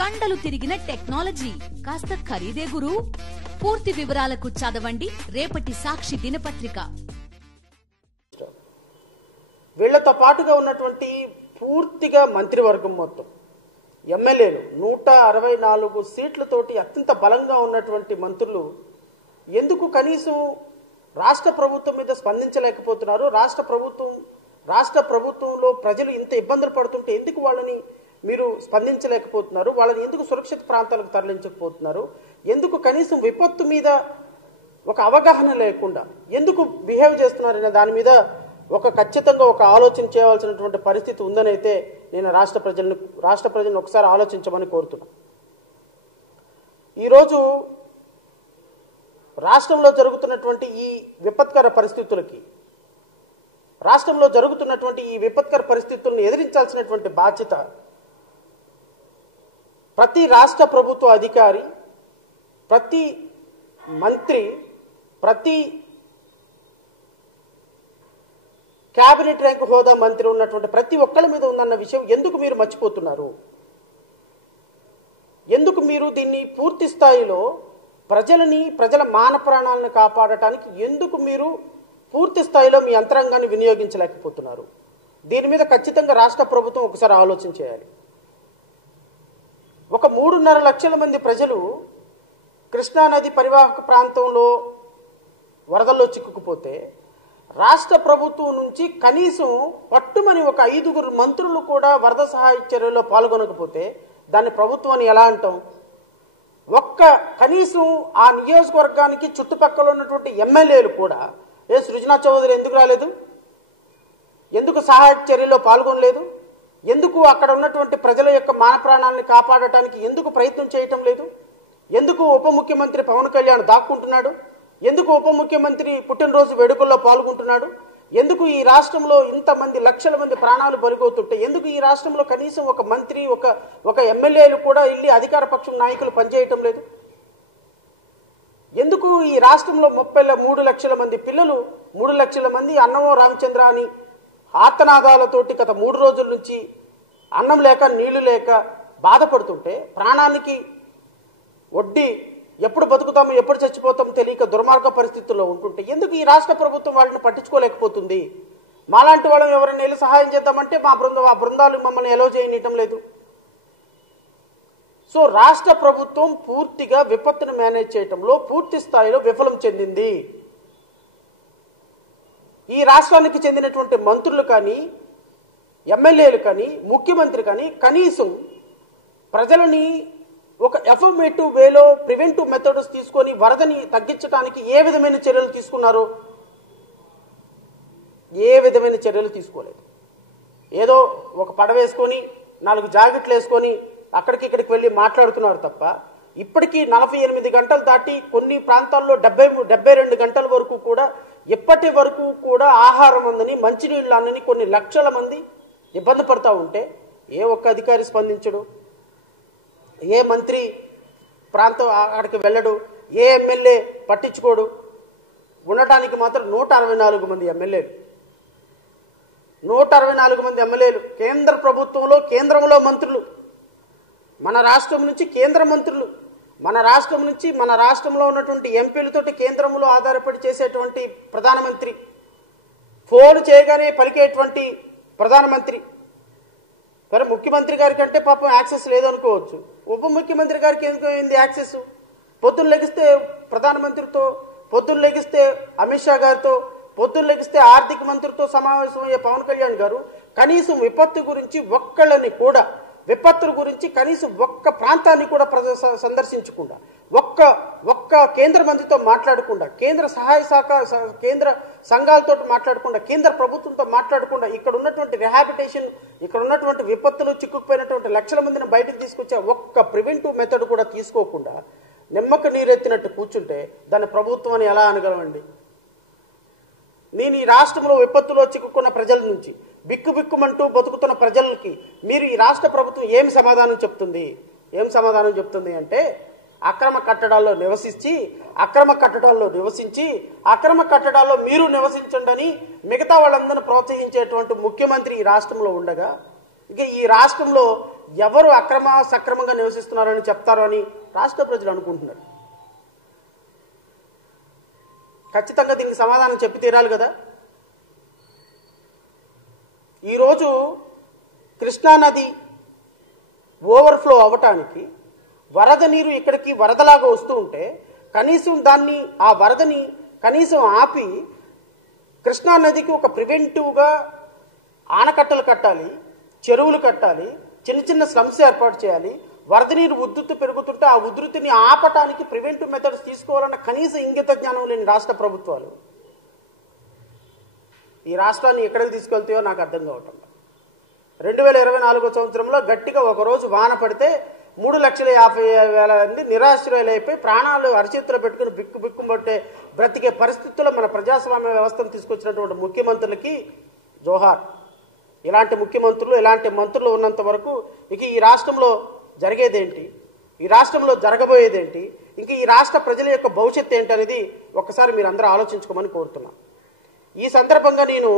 కండలు తిరిగిన టెక్నాలజీ కాస్త ఖరీదే గురు. పూర్తి వివరాలకు చదవండి రేపటి సాక్షి దినపత్రిక. వీళ్లతో పాటుగా ఉన్నటువంటి పూర్తిగా మంత్రివర్గం మొత్తం ఎమ్మెల్యేలు 164 సీట్లతోటి అత్యంత బలంగా ఉన్నటువంటి మంత్రులు ఎందుకు కనీసం రాష్ట్ర ప్రభుత్వం మీద స్పందించలేకపోతున్నారు? రాష్ట్ర ప్రభుత్వంలో ప్రజలు ఇంత ఇబ్బందులు పడుతుంటే ఎందుకు వాళ్ళని మీరు స్పందించలేకపోతున్నారు? వాళ్ళని ఎందుకు సురక్షిత ప్రాంతాలకు తరలించకపోతున్నారు? ఎందుకు కనీసం విపత్తు మీద ఒక అవగాహన లేకుండా ఎందుకు బిహేవ్ చేస్తున్నారనే దాని మీద ఖచ్చితంగా ఒక ఆలోచన చేయవలసినటువంటి పరిస్థితి ఉందని అయితే నేను రాష్ట్ర ప్రజలను ఒకసారి ఆలోచించమని కోరుతున్నాను. ఈరోజు రాష్ట్రంలో జరుగుతున్నటువంటి ఈ విపత్కర పరిస్థితులను ఎదిరించాల్సినటువంటి బాధ్యత ప్రతి రాష్ట్ర ప్రభుత్వ అధికారి, ప్రతి మంత్రి, ప్రతి కేబినెట్ ర్యాంక్ హోదా మంత్రి ఉన్నటువంటి ప్రతి ఒక్కళ్ళ మీద ఉందన్న విషయం ఎందుకు మీరు మర్చిపోతున్నారు? ఎందుకు మీరు దీన్ని పూర్తి స్థాయిలో ప్రజల మాన ప్రాణాలను కాపాడటానికి ఎందుకు మీరు పూర్తి స్థాయిలో మీ యంత్రాంగాన్ని వినియోగించలేకపోతున్నారు? దీని మీద ఖచ్చితంగా రాష్ట్ర ప్రభుత్వం ఒకసారి ఆలోచన చేయాలి. 3.5 లక్షల మంది ప్రజలు కృష్ణానది పరివాహక ప్రాంతంలో వరదల్లో చిక్కుకుపోతే రాష్ట్ర ప్రభుత్వం నుంచి కనీసం పట్టుమని 5 మంత్రులు కూడా వరద సహాయ చర్యల్లో పాల్గొనకపోతే దాన్ని ప్రభుత్వం అని ఎలా అంటాం? కనీసం ఆ నియోజకవర్గానికి చుట్టుపక్కల ఉన్నటువంటి ఎమ్మెల్యేలు కూడా సృజనా చౌదరి ఎందుకు రాలేదు? ఎందుకు సహాయక చర్యల్లో పాల్గొనలేదు? ఎందుకు అక్కడ ఉన్నటువంటి ప్రజల యొక్క మాన ప్రాణాలను కాపాడటానికి ఎందుకు ప్రయత్నం చేయటం లేదు? ఎందుకు ఉప ముఖ్యమంత్రి పవన్ కళ్యాణ్ దాక్కుంటున్నాడు? ఎందుకు ఉప ముఖ్యమంత్రి పుట్టినరోజు వేడుకల్లో పాల్గొంటున్నాడు? ఎందుకు ఈ రాష్ట్రంలో ఇంతమంది లక్షల మంది ప్రాణాలు బలిగొతుంటే ఎందుకు ఈ రాష్ట్రంలో కనీసం ఒక మంత్రి ఒక ఎమ్మెల్యేలు కూడా వెళ్ళి అధికార పక్షం నాయకులు పనిచేయటం లేదు? ఎందుకు ఈ రాష్ట్రంలో 3 లక్షల మంది పిల్లలు 3 లక్షల మంది అన్నమో రామచంద్ర అని ఆర్తనాదాలతోటి గత 3 రోజుల నుంచి అన్నం లేక నీళ్లు లేక బాధపడుతుంటే ప్రాణానికి వడ్డీ ఎప్పుడు బతుకుతాము ఎప్పుడు చచ్చిపోతాము తెలియక దుర్మార్గ పరిస్థితుల్లో ఉంటుంటే ఎందుకు ఈ రాష్ట్ర ప్రభుత్వం వాళ్ళని పట్టించుకోలేకపోతుంది? మాలాంటి వాళ్ళని ఎవరైనా వెళ్ళి సహాయం చేద్దామంటే ఆ బృందాలు మమ్మల్ని ఎలో చేయనియటం లేదు. సో రాష్ట్ర ప్రభుత్వం పూర్తిగా విపత్తును మేనేజ్ చేయటంలో పూర్తి స్థాయిలో విఫలం చెందింది. ఈ రాష్ట్రానికి చెందినటువంటి మంత్రులు కానీ, ఎమ్మెల్యేలు కానీ, ముఖ్యమంత్రి కానీ కనీసం ప్రజలని ఒక ఎఫర్మేటివ్ వేలో ప్రివెంటివ్ మెథడ్స్ తీసుకొని వరదని తగ్గించడానికి ఏ విధమైన చర్యలు తీసుకున్నారు? ఏ విధమైన చర్యలు తీసుకోలేదు. ఏదో ఒక పడవేసుకొని 4 జాకెట్లు వేసుకొని అక్కడికి వెళ్ళి మాట్లాడుతున్నారు తప్ప ఇప్పటికీ 48 గంటలు దాటి కొన్ని ప్రాంతాల్లో 72 గంటల వరకు కూడా ఇప్పటి వరకు కూడా ఆహారం అందని, మంచినీళ్ళు అందని కొన్ని లక్షల మంది ఇబ్బంది పడుతూ ఉంటే ఏ ఒక్క అధికారి స్పందించడు, ఏ మంత్రి ప్రాంతం అక్కడికి వెళ్ళడు, ఏ ఎమ్మెల్యే పట్టించుకోడు. ఉండటానికి మాత్రం 164 మంది ఎమ్మెల్యేలు, 164 మంది ఎమ్మెల్యేలు, కేంద్ర ప్రభుత్వంలో కేంద్రంలో మంత్రులు, మన రాష్ట్రం నుంచి కేంద్ర మంత్రులు, మన రాష్ట్రంలో ఉన్నటువంటి ఎంపీలతోటి కేంద్రంలో ఆధారపడి చేసేటువంటి ప్రధానమంత్రి, ఫోన్ చేయగానే పలికేటువంటి ప్రధానమంత్రి. మరి ముఖ్యమంత్రి గారికి అంటే పాపం యాక్సెస్ లేదనుకోవచ్చు, ఉప ముఖ్యమంత్రి గారికి ఎందుకు యాక్సెస్? పొద్దున్న లెగిస్తే ప్రధానమంత్రితో, పొద్దున్న లెగిస్తే అమిత్ షా గారితో, పొద్దున్న లెగిస్తే ఆర్థిక మంత్రితో సమావేశం అయ్యే పవన్ కళ్యాణ్ గారు కనీసం విపత్తుల గురించి కనీసం ఒక్క ప్రాంతాన్ని కూడా సందర్శించకుండా, ఒక్క కేంద్ర మంత్రితో మాట్లాడకుండా, కేంద్ర సహాయ శాఖ కేంద్ర సంఘాలతో మాట్లాడకుండా, కేంద్ర ప్రభుత్వంతో మాట్లాడకుండా, ఇక్కడ ఉన్నటువంటి రిహాబిటేషన్, ఇక్కడ ఉన్నటువంటి విపత్తులు చిక్కుకుపోయినటువంటి లక్షల మందిని బయటకు తీసుకొచ్చే ఒక్క ప్రివెంటివ్ మెథడ్ కూడా తీసుకోకుండా నిమ్మక నీరెత్తినట్టు కూర్చుంటే దాన్ని ప్రభుత్వం అని ఎలా అనగలమండి? నేను ఈ రాష్ట్రంలో విపత్తులో చిక్కుకున్న ప్రజల నుంచి బిక్కుబిక్కుమంటూ బతుకుతున్న ప్రజలకి మీరు ఈ రాష్ట్ర ప్రభుత్వం ఏం సమాధానం చెప్తుంది అంటే అక్రమ కట్టడాల్లో నివసించి అక్రమ కట్టడాల్లో మీరు నివసించండి అని మిగతా వాళ్ళందరినీ ప్రోత్సహించేటువంటి ముఖ్యమంత్రి ఈ రాష్ట్రంలో ఉండగా ఇక ఈ రాష్ట్రంలో ఎవరు సక్రమంగా నివసిస్తున్నారని చెప్తారో అని రాష్ట్ర ప్రజలు అనుకుంటున్నారు. ఖచ్చితంగా దీనికి సమాధానం చెప్పి తీరాలి కదా. ఈరోజు కృష్ణానది ఓవర్ఫ్లో అవ్వటానికి వరద నీరు ఇక్కడికి వరదలాగా వస్తూ ఉంటే కనీసం ఆ వరదని కనీసం ఆపి కృష్ణానదికి ఒక ప్రివెంటివ్గా ఆనకట్టలు కట్టాలి, చెరువులు కట్టాలి, చిన్న చిన్న స్లమ్స్ ఏర్పాటు చేయాలి. వరద నీరు ఉధృతి పెరుగుతుంటే ఆ ఉధృతిని ఆపటానికి ప్రివెంటివ్ మెథడ్స్ తీసుకోవాలన్న కనీస ఇంగిత జ్ఞానం లేని రాష్ట్ర ప్రభుత్వాలు ఈ రాష్ట్రాన్ని ఎక్కడికి తీసుకెళ్తాయో నాకు అర్థం కావటం. 2024 సంవత్సరంలో గట్టిగా ఒకరోజు వాన పడితే 3,50,000 మంది నిరాశ్రయులైపోయి ప్రాణాలు అరిచేతులు పెట్టుకుని బిక్కుబట్టే బ్రతికే పరిస్థితుల్లో మన ప్రజాస్వామ్య వ్యవస్థను తీసుకొచ్చినటువంటి ముఖ్యమంత్రులకి జోహార్. ఇలాంటి ముఖ్యమంత్రులు, ఇలాంటి మంత్రులు ఉన్నంత వరకు ఇక ఈ రాష్ట్రంలో జరిగేదేంటి, ఈ రాష్ట్రంలో జరగబోయేదేంటి, ఇంక ఈ రాష్ట్ర ప్రజల యొక్క భవిష్యత్తు ఏంటి అనేది ఒక్కసారి మీరు అందరూ ఆలోచించుకోమని కోరుతున్నాను. ఈ సందర్భంగా నేను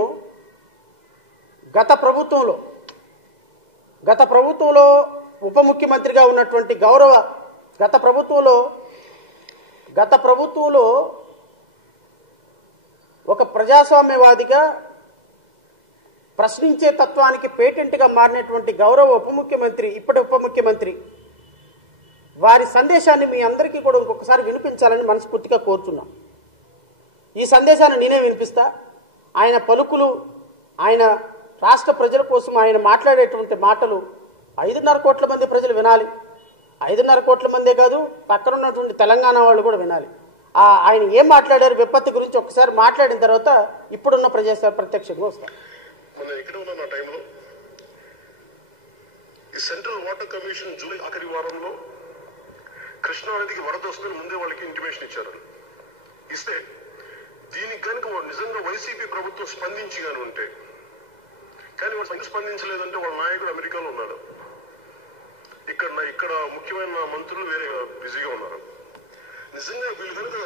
గత ప్రభుత్వంలో ఉప ముఖ్యమంత్రిగా ఉన్నటువంటి గత ప్రభుత్వంలో ఒక ప్రజాస్వామ్యవాదిగా ప్రశ్నించే తత్వానికి పేటెంట్గా మారినటువంటి గౌరవ ఇప్పటి ఉప ముఖ్యమంత్రి వారి సందేశాన్ని మీ అందరికీ కూడా ఇంకొకసారి వినిపించాలని మనస్ఫూర్తిగా కోరుతున్నాం. ఈ సందేశాన్ని నేనే వినిపిస్తా. ఆయన పలుకులు, ఆయన రాష్ట్ర ప్రజల కోసం ఆయన మాట్లాడేటువంటి మాటలు 5.5 కోట్ల మంది ప్రజలు వినాలి. 5.5 కోట్ల మందే కాదు, పక్కన ఉన్నటువంటి తెలంగాణ వాళ్ళు కూడా వినాలి. ఆయన ఏం మాట్లాడారు విపత్తు గురించి ఒకసారి మాట్లాడిన తర్వాత ఇప్పుడున్న ప్రత్యక్షంగా వస్తారు. మనం ఇక్కడ ఉన్న టైంలో ఈ సెంట్రల్ వాటర్ కమిషన్ జూలై ఆఖరి వారంలో కృష్ణానదికి వరద వస్తుందని ముందే వాళ్ళకి ఇంటిమేషన్ ఇచ్చారు. ఇస్తే దీనికి కనుక నిజంగా వైసీపీ ప్రభుత్వం స్పందించి కానీ ఉంటే, కానీ వాళ్ళు స్పందించలేదంటే వాళ్ళ నాయకుడు అమెరికాలో ఉన్నాడు, ఇక్కడ ముఖ్యమైన మంత్రులు వేరే బిజీగా ఉన్నారు. నిజంగా వీళ్ళు కనుక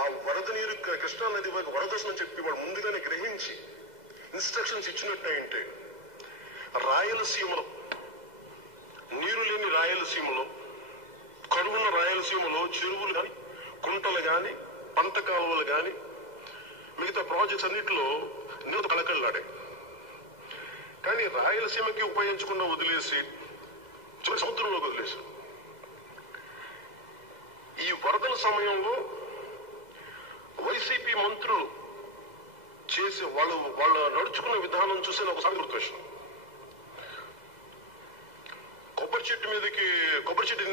ఆ వరద నీరు కృష్ణానది వరద వస్తుందని చెప్పి వాళ్ళు ముందుగానే గ్రహించి ఇన్స్ట్రక్షన్స్ ఇచ్చినట్టయింటే రాయలసీమలో, నీరు లేని రాయలసీమలో, కరువున్న రాయలసీమలో చెరువులు కానీ, కుంటలు కానీ, పంట కాలువలు కానీ, మిగతా ప్రాజెక్ట్స్ అన్నింటిలో నీరు కలకళ్ళాడే. కానీ రాయలసీమకి ఉపయోగించకుండా వదిలేసి సముద్రంలోకి వదిలేశారు. ఈ వరదల సమయంలో వైసీపీ మంత్రులు చేసి వాళ్ళు నడుచుకున్న విధానం చూసి నాకు ఒకసారి గుర్తొచ్చింది. కొబ్బరి చెట్టు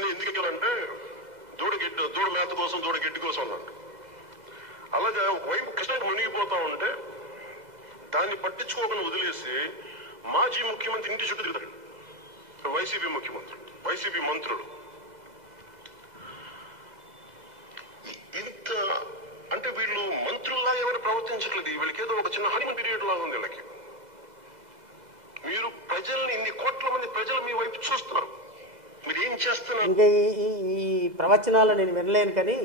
ఎందుకు ఎక్కాలంటే దూడ మేత కోసం, దూడ గడ్డి కోసం అన్నట్టు. అలాగే ఒకవైపు కృష్ణకి మునిగిపోతా ఉంటే దాన్ని పట్టించుకోకుండా వదిలేసి మాజీ ముఖ్యమంత్రి ఇంటి చుట్టూ తిరుగుతాడు. వైసీపీ మంత్రులు ఇంత అంటే వీళ్ళు మంత్రుల్లా ఎవరు ప్రవర్తించట్లేదు. వీళ్ళకి ఏదో ఒక చిన్న హనీమూన్ పీరియడ్ లాగా ఉంది వీళ్ళకి. మీరు ప్రజల్ని, ఇన్ని కోట్ల మంది ప్రజలు మీ వైపు చూస్తున్నారు, మీరు ఏం చేస్తున్నారు? ఇంకా ఈ ప్రవచనాలు నేను వినలేను, కానీ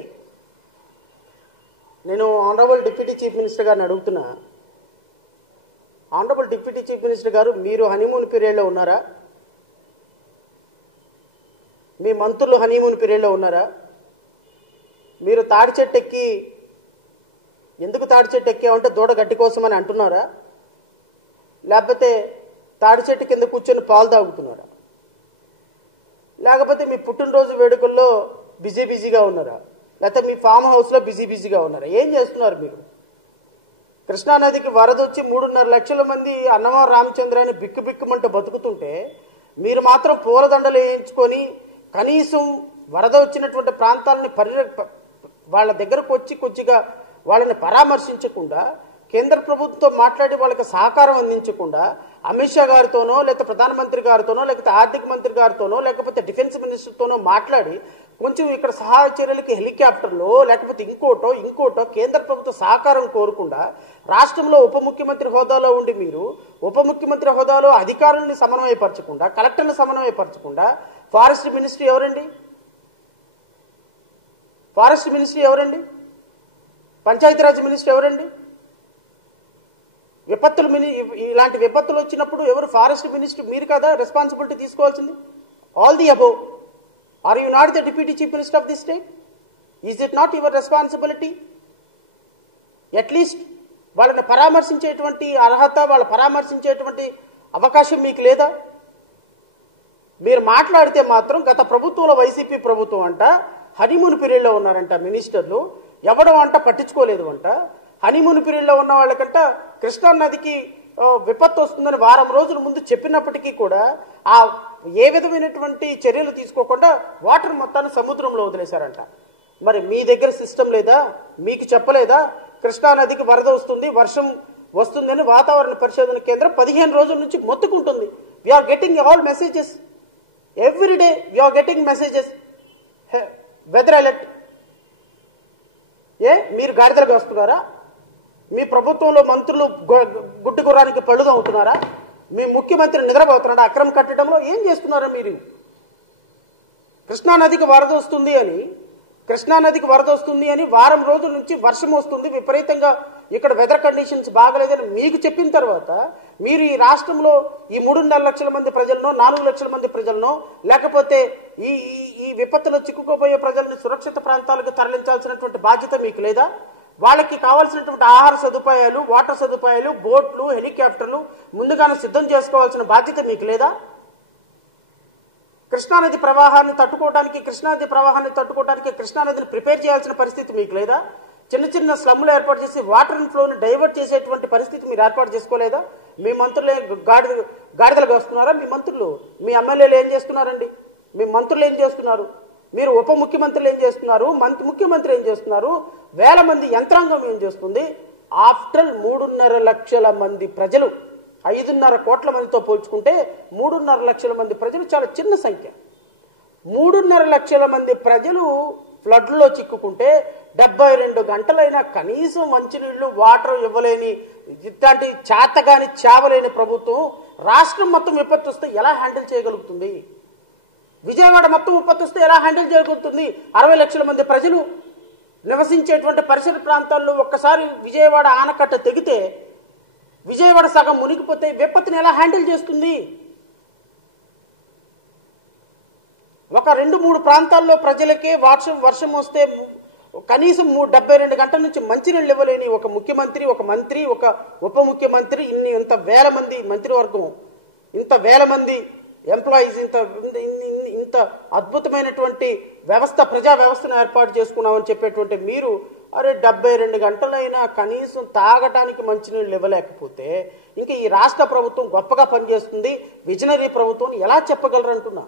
నేను ఆనరబుల్ డిప్యూటీ చీఫ్ మినిస్టర్ గారిని అడుగుతున్నా. ఆనరబుల్ డిప్యూటీ చీఫ్ మినిస్టర్ గారు, మీరు హనీమూన్ పీరియడ్లో ఉన్నారా? మీ మంత్రులు హనీమూన్ పీరియడ్లో ఉన్నారా? మీరు తాడి చెట్టు ఎక్కి, ఎందుకు తాడి చెట్టు ఎక్కామంటే దూడ గడ్డి కోసం అని అంటున్నారా? లేకపోతే తాడి చెట్టు కింద కూర్చొని పాలు తాగుతున్నారా? లేకపోతే మీ పుట్టినరోజు వేడుకల్లో బిజీగా ఉన్నారా? లేకపోతే మీ ఫామ్ హౌస్లో బిజీగా ఉన్నారా? ఏం చేస్తున్నారు మీరు? కృష్ణానదికి వరద వచ్చి 3.5 లక్షల మంది అన్నవరం రామచంద్రాన్ని బిక్కుమంటూ బతుకుతుంటే మీరు మాత్రం పూలదండలు వేయించుకొని కనీసం వరద వచ్చినటువంటి ప్రాంతాలని వాళ్ళ దగ్గరకు వచ్చి కొద్దిగా వాళ్ళని పరామర్శించకుండా, కేంద్ర ప్రభుత్వంతో మాట్లాడి వాళ్ళకి సహకారం అందించకుండా, అమిత్ షా గారితోనో, లేకపోతే ప్రధానమంత్రి గారితోనో, లేకపోతే ఆర్థిక మంత్రి గారితోనో, లేకపోతే డిఫెన్స్ మినిస్టర్తోనో మాట్లాడి కొంచెం ఇక్కడ సహాయ చర్యలకి హెలికాప్టర్లో లేకపోతే ఇంకోటో కేంద్ర ప్రభుత్వ సహకారం కోరకుండా రాష్ట్రంలో ఉప ముఖ్యమంత్రి హోదాలో ఉండి మీరు ఉప ముఖ్యమంత్రి హోదాలో అధికారుల్ని సమన్వయపరచకుండా, కలెక్టర్ని సమన్వయపరచకుండా ఫారెస్ట్ మినిస్ట్రీ ఎవరండి? పంచాయతీరాజ్ మినిస్టర్ ఎవరండి? విపత్తులు ఇలాంటి విపత్తులు వచ్చినప్పుడు ఎవరు ఫారెస్ట్ మినిస్టర్ మీరు కదా రెస్పాన్సిబిలిటీ తీసుకోవాల్సింది. All the above, are you not the deputy chief minister of the state? Is it not your responsibility? At least వాళ్ళని పరామర్శించేటువంటి అర్హత, వాళ్ళు పరామర్శించేటువంటి అవకాశం మీకు లేదా? మీరు మాట్లాడితే మాత్రం గత ప్రభుత్వంలో వైసీపీ ప్రభుత్వం అంట హనీమూన్ పీరియడ్లో ఉన్నారంట మినిస్టర్లు, ఎవడం అంట పట్టించుకోలేదు అంట. హనీమూన్ పీరియడ్లో ఉన్న వాళ్ళకంట కృష్ణా నదికి విపత్తు వస్తుందని వారం రోజుల ముందు చెప్పినప్పటికీ కూడా ఆ ఏ విధమైనటువంటి చర్యలు తీసుకోకుండా వాటర్ మొత్తాన్ని సముద్రంలో వదిలేశారంట. మరి మీ దగ్గర సిస్టమ్ లేదా? మీకు చెప్పలేదా? కృష్ణా నదికి వరద వస్తుంది, వర్షం వస్తుందని వాతావరణ పరిశోధన కేంద్రం 15 రోజుల నుంచి మొత్తుకుంటుంది. We are getting all messages every day, we are getting messages, weather alert. మీరు గాడిదలు కాస్తున్నారా? మీ ప్రభుత్వంలో మంత్రులు గుడ్డి గుర్రానికి పళ్ళుగా అవుతున్నారా? మీ ముఖ్యమంత్రి నిద్రపోతున్నాడా అక్రమ కట్టడంలో? ఏం చేస్తున్నారా మీరు? కృష్ణా నదికి వరద వస్తుంది అని వారం రోజుల నుంచి వర్షం వస్తుంది విపరీతంగా, ఇక్కడ వెదర్ కండిషన్స్ బాగలేదని మీకు చెప్పిన తర్వాత మీరు ఈ రాష్ట్రంలో ఈ 3.5 లక్షల మంది ప్రజలను, 4 లక్షల మంది ప్రజలను, లేకపోతే ఈ విపత్తులో చిక్కుకోబోయే ప్రజల్ని సురక్షిత ప్రాంతాలకు తరలించాల్సినటువంటి బాధ్యత మీకు లేదా? వాళ్ళకి కావాల్సినటువంటి ఆహార సదుపాయాలు, వాటర్ సదుపాయాలు, బోట్లు, హెలికాప్టర్లు ముందుగానే సిద్ధం చేసుకోవాల్సిన బాధ్యత మీకు లేదా? కృష్ణానది ప్రవాహాన్ని తట్టుకోవడానికి కృష్ణానదిని ప్రిపేర్ చేయాల్సిన పరిస్థితి మీకు లేదా? చిన్న చిన్న స్లమ్లు ఏర్పాటు చేసి వాటర్ ఫ్లోని డైవర్ట్ చేసేటువంటి పరిస్థితి మీరు ఏర్పాటు చేసుకోలేదా? మీ మంత్రులే గాడిదలు కాస్తున్నారా? మీ మంత్రులు, మీ ఎమ్మెల్యేలు ఏం చేస్తున్నారండి? మీ మంత్రులు ఏం చేస్తున్నారు? మీరు ఉప ముఖ్యమంత్రులు ఏం చేస్తున్నారు? ముఖ్యమంత్రి ఏం చేస్తున్నారు? వేల మంది యంత్రాంగం ఏం చేస్తుంది? ఆఫ్టర్ 3.5 లక్షల మంది ప్రజలు, 5.5 కోట్ల మందితో పోల్చుకుంటే 3.5 లక్షల మంది ప్రజలు చాలా చిన్న సంఖ్య. 3.5 లక్షల మంది ప్రజలు ఫ్లడ్లో చిక్కుకుంటే 72 గంటలైనా కనీసం మంచినీళ్లు, వాటర్ ఇవ్వలేని, ఇట్లాంటి చేతగాని చావలేని ప్రభుత్వం రాష్ట్రం మొత్తం విపత్తు వస్తే ఎలా హ్యాండిల్ చేయగలుగుతుంది? విజయవాడ మొత్తం విపత్తు వస్తే ఎలా హ్యాండిల్ చేయగలుగుతుంది? 60 లక్షల మంది ప్రజలు నివసించేటువంటి పరిసర ప్రాంతాల్లో ఒక్కసారి విజయవాడ ఆనకట్ట తెగితే, విజయవాడ సగం మునిగిపోతే విపత్తుని ఎలా హ్యాండిల్ చేస్తుంది? ఒక 2-3 ప్రాంతాల్లో ప్రజలకే వర్షం వస్తే కనీసం 72 గంటల నుంచి మంచినీళ్ళు ఇవ్వలేని ఒక ముఖ్యమంత్రి, ఒక మంత్రి, ఒక ఉప ముఖ్యమంత్రి, ఇంత వేల మంది మంత్రివర్గం, ఇంత వేల మంది ఎంప్లాయీస్, ఇంత అద్భుతమైనటువంటి వ్యవస్థ, ప్రజా వ్యవస్థను ఏర్పాటు చేసుకున్నామని చెప్పేటువంటి మీరు, అరే 72 గంటలైనా కనీసం తాగటానికి మంచినీళ్ళు ఇవ్వలేకపోతే ఇంకా ఈ రాష్ట్ర ప్రభుత్వం గొప్పగా పనిచేస్తుంది, విజనరీ ప్రభుత్వం ఎలా చెప్పగలరంటున్నా?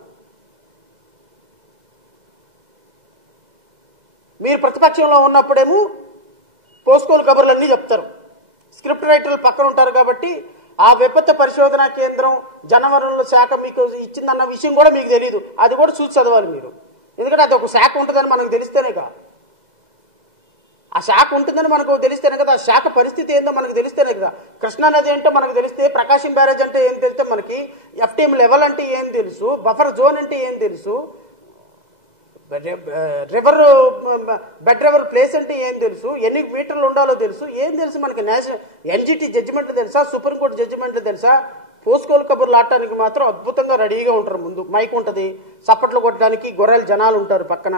మీరు ప్రతిపక్షంలో ఉన్నప్పుడేమో పోస్కోలు కబుర్లన్నీ చెప్తారు, స్క్రిప్ట్ రైటర్లు పక్కన ఉంటారు కాబట్టి ఆ విపత్తు పరిశోధనా కేంద్రం జనవరుల శాఖ మీకు ఇచ్చిందన్న విషయం కూడా మీకు తెలియదు. అది కూడా చూసి చదవాలి మీరు, ఎందుకంటే అది ఒక శాఖ ఉంటుందని మనకు తెలిస్తేనే కదా, ఆ శాఖ ఉంటుందని మనకు తెలిస్తేనే కదా, ఆ శాఖ పరిస్థితి ఏందో మనకు తెలిస్తేనే కదా. కృష్ణానది అంటే మనకు తెలిస్తే, ప్రకాశం బ్యారేజ్ అంటే ఏం తెలిస్తే మనకి, ఎఫ్టీఎం లెవెల్ అంటే ఏం తెలుసు, బఫర్ జోన్ అంటే ఏం తెలుసు, బెడ్ రివర్ ప్లేస్ అంటే ఏం తెలుసు, ఎన్ని మీటర్లు ఉండాలో తెలుసు, ఏం తెలుసు మనకి? నేషనల్ ఎన్జిటి జడ్జిమెంట్లు తెలుసా, సుప్రీంకోర్టు జడ్జిమెంట్లు తెలుసా? పోస్కోలు కబుర్లు ఆడటానికి మాత్రం అద్భుతంగా రెడీగా ఉంటారు. ముందు మైక్ ఉంటుంది, చప్పట్లు కొట్టడానికి గొర్రెల జనాలు ఉంటారు పక్కన.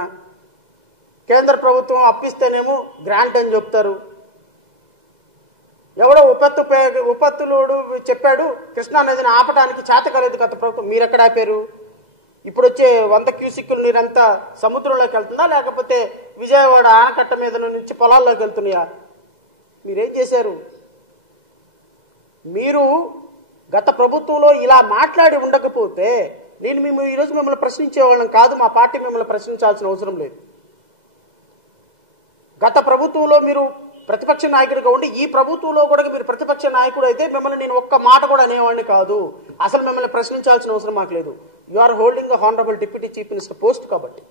కేంద్ర ప్రభుత్వం అప్పిస్తేనేమో గ్రాంట్ అని చెప్తారు. ఎవడో ఉపత్తులోడు చెప్పాడు కృష్ణానదిని ఆపడానికి చేతకాలేదు గత ప్రభుత్వం, మీరెక్కడ ఆపారు? ఇప్పుడు వచ్చే 100 క్యూసిక్కుల నీరంతా సముద్రంలోకి వెళ్తుందా, లేకపోతే విజయవాడ ఆనకట్ట మీద నుంచి పొలాల్లోకి వెళ్తున్నాయా? మీరేం చేశారు? మీరు గత ప్రభుత్వంలో ఇలా మాట్లాడి ఉండకపోతే మేము ఈరోజు మిమ్మల్ని ప్రశ్నించేవాళ్ళం కాదు, మా పార్టీ మిమ్మల్ని ప్రశ్నించాల్సిన అవసరం లేదు. గత ప్రభుత్వంలో మీరు ప్రతిపక్ష నాయకుడిగా ఉండి ఈ ప్రభుత్వంలో కూడా మీరు ప్రతిపక్ష నాయకుడు అయితే మిమ్మల్ని నేను ఒక్క మాట కూడా అనేవాడిని కాదు, అసలు మిమ్మల్ని ప్రశ్నించాల్సిన అవసరం మాకు లేదు. You are holding honourable deputy chief minister post. కాబట్టి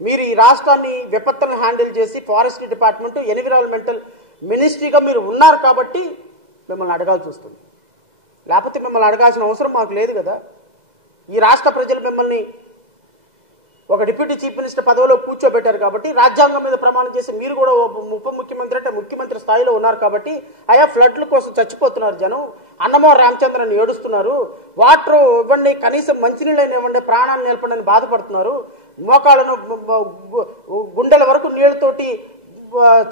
మీరు ఈ రాష్ట్రాన్ని విపత్తులను హ్యాండిల్ చేసి ఫారెస్ట్ డిపార్ట్మెంట్, ఎన్విరాన్మెంటల్ మినిస్ట్రీగా మీరు ఉన్నారు కాబట్టి మిమ్మల్ని అడగాల్సి వస్తుంది, లేకపోతే మిమ్మల్ని అడగాల్సిన అవసరం మాకు లేదు కదా. ఈ రాష్ట్ర ప్రజలు మిమ్మల్ని ఒక డిప్యూటీ చీఫ్ మినిస్టర్ పదవిలో కూర్చోబెట్టారు కాబట్టి, రాజ్యాంగం మీద ప్రమాణం చేసి మీరు కూడా ఉప ముఖ్యమంత్రి అంటే ముఖ్యమంత్రి స్థాయిలో ఉన్నారు కాబట్టి, అయా ఫ్లడ్ల కోసం చచ్చిపోతున్నారు జనం, అన్నమో రామచంద్రని ఏడుస్తున్నారు, వాటర్ ఇవ్వండి, కనీసం మంచినీళ్ళని ఇవ్వండి, ప్రాణాన్ని నిలపడని బాధపడుతున్నారు, మోకాళ్ళను గుండెల వరకు నీళ్లతోటి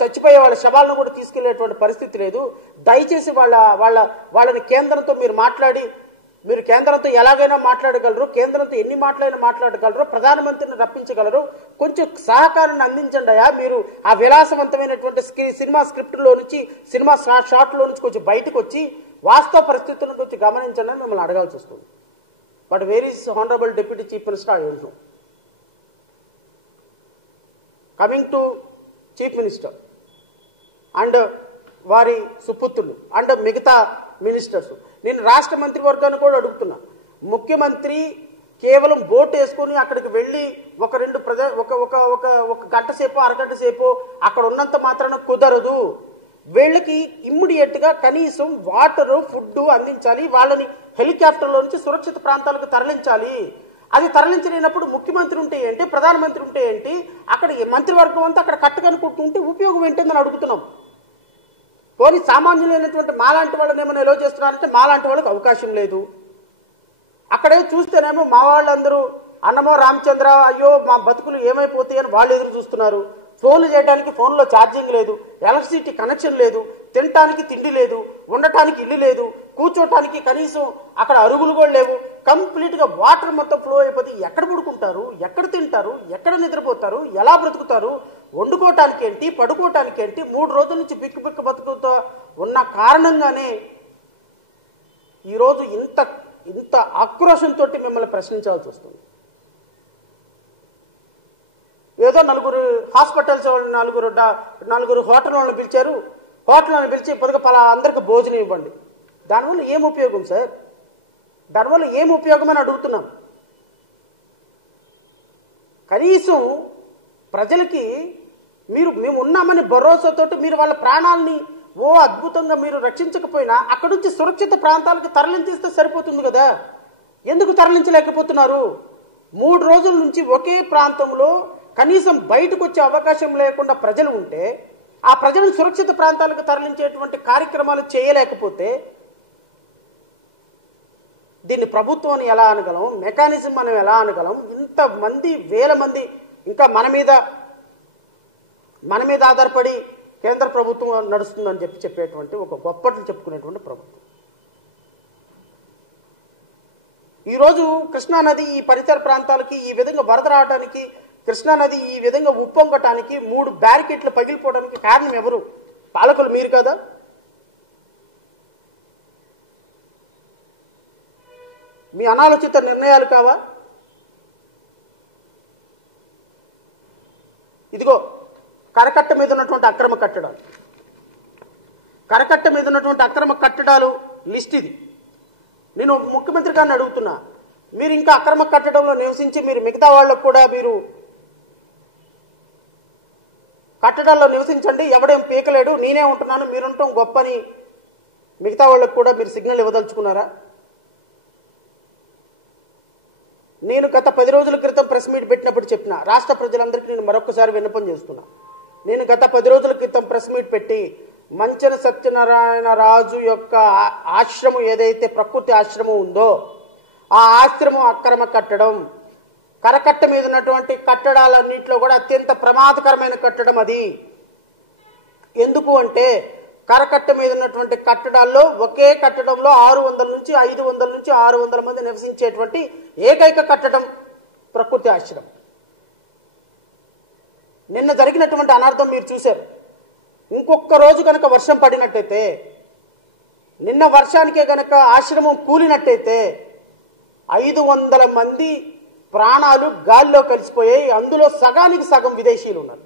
చచ్చిపోయే వాళ్ళ శవాలను కూడా తీసుకెళ్లేటువంటి పరిస్థితి లేదు. దయచేసి వాళ్ళని కేంద్రంతో మీరు మాట్లాడి, మీరు కేంద్రంతో ఎలాగైనా మాట్లాడగలరు, కేంద్రంతో ఎన్ని మాటలైనా మాట్లాడగలరు, ప్రధానమంత్రిని రప్పించగలరు, కొంచెం సహకారాన్ని అందించండి అయ్యా. మీరు ఆ విలాసవంతమైనటువంటి సినిమా స్క్రిప్ట్లో నుంచి, సినిమా షాట్లో నుంచి కొంచెం బయటకు వచ్చి వాస్తవ పరిస్థితులను కొంచెం గమనించండి అని మిమ్మల్ని అడగాల్సి వస్తుంది. But where is honourable deputy chief minister? I don't know. Coming to chief minister and వారి సుపుత్రులు అండ్ మిగతా మినిస్టర్స్, నేను రాష్ట్ర మంత్రివర్గాన్ని కూడా అడుగుతున్నా. ముఖ్యమంత్రి కేవలం బోట్ వేసుకుని అక్కడికి వెళ్ళి ఒక గంట సేపు అరగంట సేపు అక్కడ ఉన్నంత మాత్రాన కుదరదు. వీళ్ళకి ఇమ్మీడియట్ గా కనీసం వాటర్, ఫుడ్ అందించాలి, వాళ్ళని హెలికాప్టర్లో నుంచి సురక్షిత ప్రాంతాలకు తరలించాలి. అది తరలించలేనప్పుడు ముఖ్యమంత్రి ఉంటే ఏంటి, ప్రధానమంత్రి ఉంటే ఏంటి, అక్కడ మంత్రివర్గం అంతా అక్కడ కట్టుకనుకుంటుంటే ఉపయోగం ఏంటని అడుగుతున్నాం. పోనీ సామాన్యులైనటువంటి మాలాంటి వాళ్ళని ఏమైనా ఎలా చేస్తున్నారంటే మాలాంటి వాళ్ళకి అవకాశం లేదు. అక్కడే చూస్తేనేమో మా వాళ్ళందరూ అన్నమో రామచంద్ర అయ్యో మా బతుకులు ఏమైపోతాయి అని వాళ్ళు ఎదురు చూస్తున్నారు. ఫోన్లు చేయడానికి ఫోన్లో ఛార్జింగ్ లేదు, ఎలక్ట్రిసిటీ కనెక్షన్ లేదు, తినటానికి తిండి లేదు, ఉండటానికి ఇల్లు లేదు, కూర్చోటానికి కనీసం అక్కడ అరుగులు కూడా లేవు. కంప్లీట్ గా వాటర్ మొత్తం ఫ్లో అయిపోతే ఎక్కడ పడుకుంటారు, ఎక్కడ తింటారు, ఎక్కడ నిద్రపోతారు, ఎలా బ్రతుకుతారు, వండుకోవటానికి ఏంటి, పడుకోవటానికి ఏంటి? 3 రోజుల నుంచి బిక్కు బిక్కు బతుకుతో ఉన్న కారణంగానే ఈరోజు ఇంత ఆక్రోషంతో మిమ్మల్ని ప్రశ్నించాల్సి వస్తుంది. ఏదో నలుగురు హాస్పిటల్స్ నలుగురు హోటల్ వాళ్ళని పిలిచారు, హోటల్ వాళ్ళని పిలిచి పొద్దుగా పలా అందరికి భోజనం ఇవ్వండి. దానివల్ల ఏం ఉపయోగం సార్? దానివల్ల ఏం ఉపయోగం అని అడుగుతున్నాం. కనీసం ప్రజలకి మేము ఉన్నామని భరోసాతోటి మీరు వాళ్ళ ప్రాణాలని అద్భుతంగా మీరు రక్షించకపోయినా అక్కడి నుంచి సురక్షిత ప్రాంతాలకు తరలించేస్తే సరిపోతుంది కదా. ఎందుకు తరలించలేకపోతున్నారు? 3 రోజుల నుంచి ఒకే ప్రాంతంలో కనీసం బయటకు వచ్చే అవకాశం లేకుండా ప్రజలు ఉంటే, ఆ ప్రజలను సురక్షిత ప్రాంతాలకు తరలించేటువంటి కార్యక్రమాలు చేయలేకపోతే దీన్ని ప్రభుత్వం అని ఎలా అనగలం? మెకానిజం మనం ఎలా అనగలం? ఇంతమంది వేల మంది ఇంకా మన మీద ఆధారపడి కేంద్ర ప్రభుత్వం నడుస్తుందని చెప్పేటువంటి ఒక గొప్పట్లు చెప్పుకునేటువంటి ప్రభుత్వం. ఈరోజు కృష్ణానది ఈ పరిసర ప్రాంతాలకి ఈ విధంగా వరద రావడానికి, కృష్ణానది ఈ విధంగా ఉప్పొంగటానికి 3 బ్యారికేట్లు పగిలిపోవడానికి కారణం ఎవరు? పాలకులు మీరు కదా. మీ అనాలోచిత నిర్ణయాలు కావా? ఇదిగో కరకట్ట మీద ఉన్నటువంటి అక్రమ కట్టడాలు, కరకట్ట మీద ఉన్నటువంటి అక్రమ కట్టడాలు లిస్ట్ ఇది. నేను ముఖ్యమంత్రి గారిని అడుగుతున్నా, మీరు ఇంకా అక్రమ కట్టడంలో నివసించి మీరు మిగతా వాళ్ళకు కూడా మీరు కట్టడాల్లో నివసించండి, ఎవడేం పీకలేడు, నేనే ఉంటున్నాను, మీరుంటాం గొప్పని మిగతా వాళ్ళకు కూడా మీరు సిగ్నల్ ఇవ్వదలుచుకున్నారా? నేను గత 10 రోజుల క్రితం ప్రెస్ మీట్ పెట్టినప్పుడు చెప్పిన రాష్ట్ర ప్రజలందరికీ నేను మరొకసారి విన్నపం చేస్తున్నా. నేను గత 10 రోజుల క్రితం ప్రెస్ మీట్ పెట్టి మంచన సత్యనారాయణ రాజు యొక్క ఆశ్రమం ఏదైతే ప్రకృతి ఆశ్రమం ఉందో ఆ ఆశ్రమం అక్రమ కట్టడం, కరకట్ట మీద ఉన్నటువంటి కట్టడాలన్నింటిలో కూడా అత్యంత ప్రమాదకరమైన కట్టడం అది. ఎందుకు అంటే కరకట్ట మీద ఉన్నటువంటి కట్టడాల్లో ఒకే కట్టడంలో 600 నుంచి 500 నుంచి 600 మంది నివసించేటువంటి ఏకైక కట్టడం ప్రకృతి ఆశ్రమం. నిన్న జరిగినటువంటి అనర్థం మీరు చూశారు. ఇంకొక రోజు కనుక వర్షం పడినట్టయితే, నిన్న వర్షానికే గనక ఆశ్రమం కూలినట్టయితే 500 మంది ప్రాణాలు గాల్లో కలిసిపోయాయి. అందులో సగానికి సగం విదేశీయులు ఉన్నారు.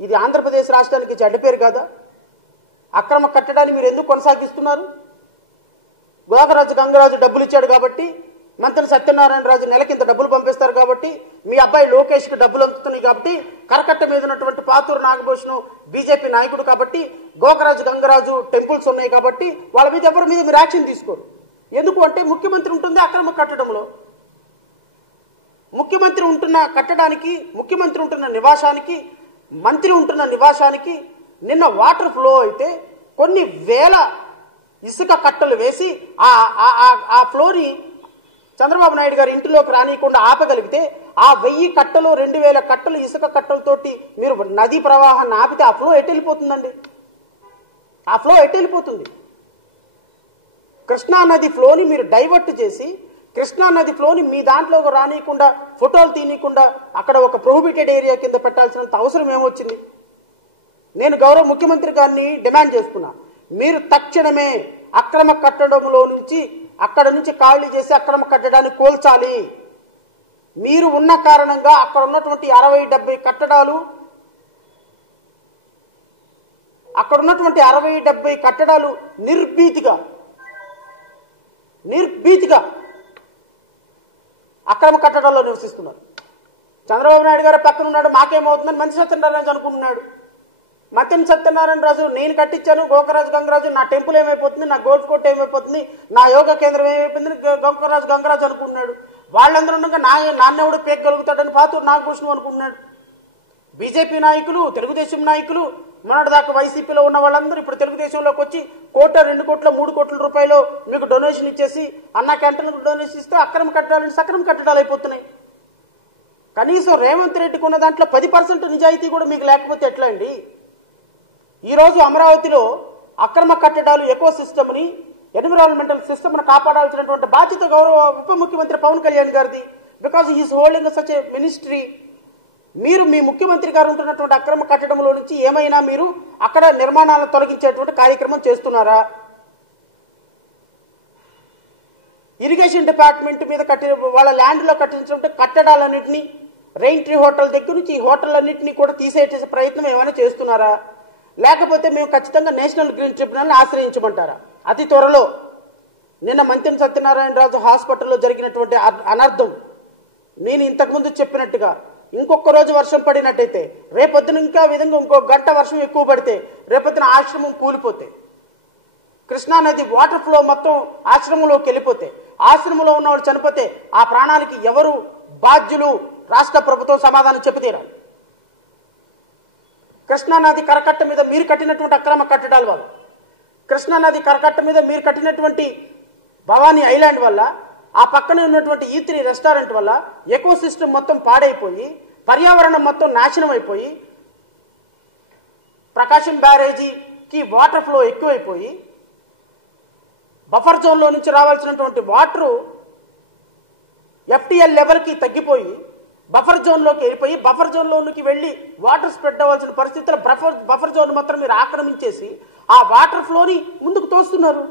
ఇది ఆంధ్రప్రదేశ్ రాష్ట్రానికి చెడ్డ పేరు కాదా? అక్రమ కట్టడాన్ని మీరు ఎందుకు కొనసాగిస్తున్నారు? గోకరాజు గంగరాజు డబ్బులు ఇచ్చాడు కాబట్టి, మంత్రి సత్యనారాయణ రాజు నెలకింత డబ్బులు పంపిస్తారు కాబట్టి, మీ అబ్బాయి లోకేష్కి డబ్బులు అందుతున్నాయి కాబట్టి, కరకట్ట మీద ఉన్నటువంటి పాతూరు నాగభూషణం బీజేపీ నాయకుడు కాబట్టి, గోకరాజు గంగరాజు టెంపుల్స్ ఉన్నాయి కాబట్టి వాళ్ళ మీద ఎవరి మీద మీరు యాక్షన్ తీసుకోరు. ఎందుకు అంటే ముఖ్యమంత్రి ఉంటుంది అక్రమ కట్టడంలో. ముఖ్యమంత్రి ఉంటున్న కట్టడానికి, ముఖ్యమంత్రి ఉంటున్న నివాసానికి, మంత్రి ఉంటున్న నివాసానికి నిన్న వాటర్ ఫ్లో అయితే కొన్ని వేల ఇసుక కట్టలు వేసి ఆ ఫ్లోని చంద్రబాబు నాయుడు గారి ఇంటిలోకి రానియకుండా ఆపగలిగితే ఆ 1000 కట్టలు 2000 కట్టలు ఇసుక కట్టలతోటి మీరు నదీ ప్రవాహాన్ని ఆపితే ఆ ఫ్లో ఎటు వెళ్ళిపోతుందండి? ఆ ఫ్లో ఎటు వెళ్ళిపోతుంది? కృష్ణా నది ఫ్లోని మీరు డైవర్ట్ చేసి కృష్ణా నది ఫ్లోని మీ దాంట్లోకి రానియకుండా, ఫోటోలు తీయకుండా అక్కడ ఒక ప్రొహిబిటెడ్ ఏరియా కింద పెట్టాల్సినంత అవసరం ఏమొచ్చింది? నేను గౌరవ ముఖ్యమంత్రి గారిని డిమాండ్ చేస్తున్నా, మీరు తక్షణమే అక్రమ కట్టడంలో నుంచి అక్కడ నుంచి ఖాళీ చేసి అక్రమ కట్టడాన్ని కోల్చాలి. మీరు ఉన్న కారణంగా అక్కడ ఉన్నటువంటి 60-70 కట్టడాలు, అక్కడ ఉన్నటువంటి 60-70 కట్టడాలు నిర్భీతిగా అక్రమ కట్టడాల్లో నివసిస్తున్నారు. చంద్రబాబు నాయుడు గారు పక్కన ఉన్నాడు, మాకేమవుతుందని మంచి సత్యనారాయణ అనుకుంటున్నాడు. మత్యం సత్యనారాయణ రాజు నేను కట్టించాను, గోకరాజు గంగరాజు నా టెంపుల్ ఏమైపోతుంది, నా గోల్ఫ్ కోర్ట్ ఏమైపోతుంది, నా యోగా కేంద్రం ఏమైపోతుంది, గోకరాజు గంగరాజు అనుకున్నాడు. వాళ్ళందరూ ఉండగా నాన్నెవడు పేకగలుగుతాడని పాతూరు నాగభూషణం అనుకున్నాడు. బీజేపీ నాయకులు, తెలుగుదేశం నాయకులు, మొన్నటిదాకా వైసీపీలో ఉన్న వాళ్ళందరూ ఇప్పుడు తెలుగుదేశంలోకి వచ్చి 1 కోటి, 2 కోట్ల, 3 కోట్ల రూపాయలు మీకు డొనేషన్ ఇచ్చేసి అన్నా క్యాంటీన్లకు డొనేషన్ ఇస్తే అక్రమ కట్టడాలు సక్రమ కట్టడాలు అయిపోతున్నాయి. కనీసం రేవంత్ రెడ్డికి ఉన్న దాంట్లో 10% నిజాయితీ కూడా మీకు లేకపోతే ఎట్లా అండి? ఈరోజు అమరావతిలో అక్రమ కట్టడాలు ఎకో సిస్టమ్ని, ఎన్విరాన్మెంటల్ సిస్టమ్ను కాపాడాల్సినటువంటి బాధ్యత గౌరవ ఉప ముఖ్యమంత్రి పవన్ కళ్యాణ్ గారిది. Because he's holding such a ministry. మీరు మీ ముఖ్యమంత్రి గారు ఉంటున్నటువంటి అక్రమ కట్టడంలో నుంచి ఏమైనా మీరు అక్కడ నిర్మాణాలను తొలగించేటువంటి కార్యక్రమం చేస్తున్నారా? ఇరిగేషన్ డిపార్ట్మెంట్ మీద వాళ్ళ ల్యాండ్లో కట్టించినటువంటి కట్టడాలన్నింటినీ, రెయిన్ ట్రీ హోటల్ దగ్గర నుంచి ఈ హోటళ్ళన్నింటినీ కూడా తీసేసే ప్రయత్నం ఏమైనా చేస్తున్నారా? లేకపోతే మేము ఖచ్చితంగా నేషనల్ గ్రీన్ ట్రిబ్యునల్ని ఆశ్రయించమంటారా? అతి త్వరలో నిన్న మంత్యం సత్యనారాయణ రాజు హాస్పిటల్లో జరిగినటువంటి అనర్థం, నేను ఇంతకుముందు చెప్పినట్టుగా ఇంకొక రోజు వర్షం పడినట్టయితే, రేపొద్దున ఇంకా విధంగా ఇంకో గంట వర్షం ఎక్కువ పడితే, రేపొద్దున ఆశ్రమం కూలిపోతే, కృష్ణానది వాటర్ ఫ్లో మొత్తం ఆశ్రమంలోకి వెళ్ళిపోతే, ఆశ్రమంలో ఉన్నవాళ్ళు చనిపోతే ఆ ప్రాణాలకి ఎవరు బాధ్యులు? రాష్ట్ర ప్రభుత్వం సమాధానం చెప్పితీరాలి. కృష్ణానది కరకట్ట మీద మీరు కట్టినటువంటి అక్రమ కట్టడాల వల్ల, కృష్ణానది కరకట్ట మీద మీరు కట్టినటువంటి భవానీ ఐలాండ్ వల్ల, ఆ పక్కనే ఉన్నటువంటి E3 రెస్టారెంట్ వల్ల ఎకో సిస్టమ్ మొత్తం పాడైపోయి, పర్యావరణం మొత్తం నాశనం అయిపోయి, ప్రకాశం బ్యారేజీకి వాటర్ ఫ్లో ఎక్కువైపోయి, బఫర్ జోన్లో నుంచి రావాల్సినటువంటి వాటరు FTL లెవెల్కి తగ్గిపోయి బఫర్ జోన్లోకి వెళ్ళిపోయి, బఫర్ జోన్లోకి వెళ్ళి వాటర్ స్ప్రెడ్ అవ్వాల్సిన పరిస్థితుల్లో బఫర్ జోన్ మాత్రం మీరు ఆక్రమించేసి ఆ వాటర్ ఫ్లోని ముందుకు తోస్తున్నారు.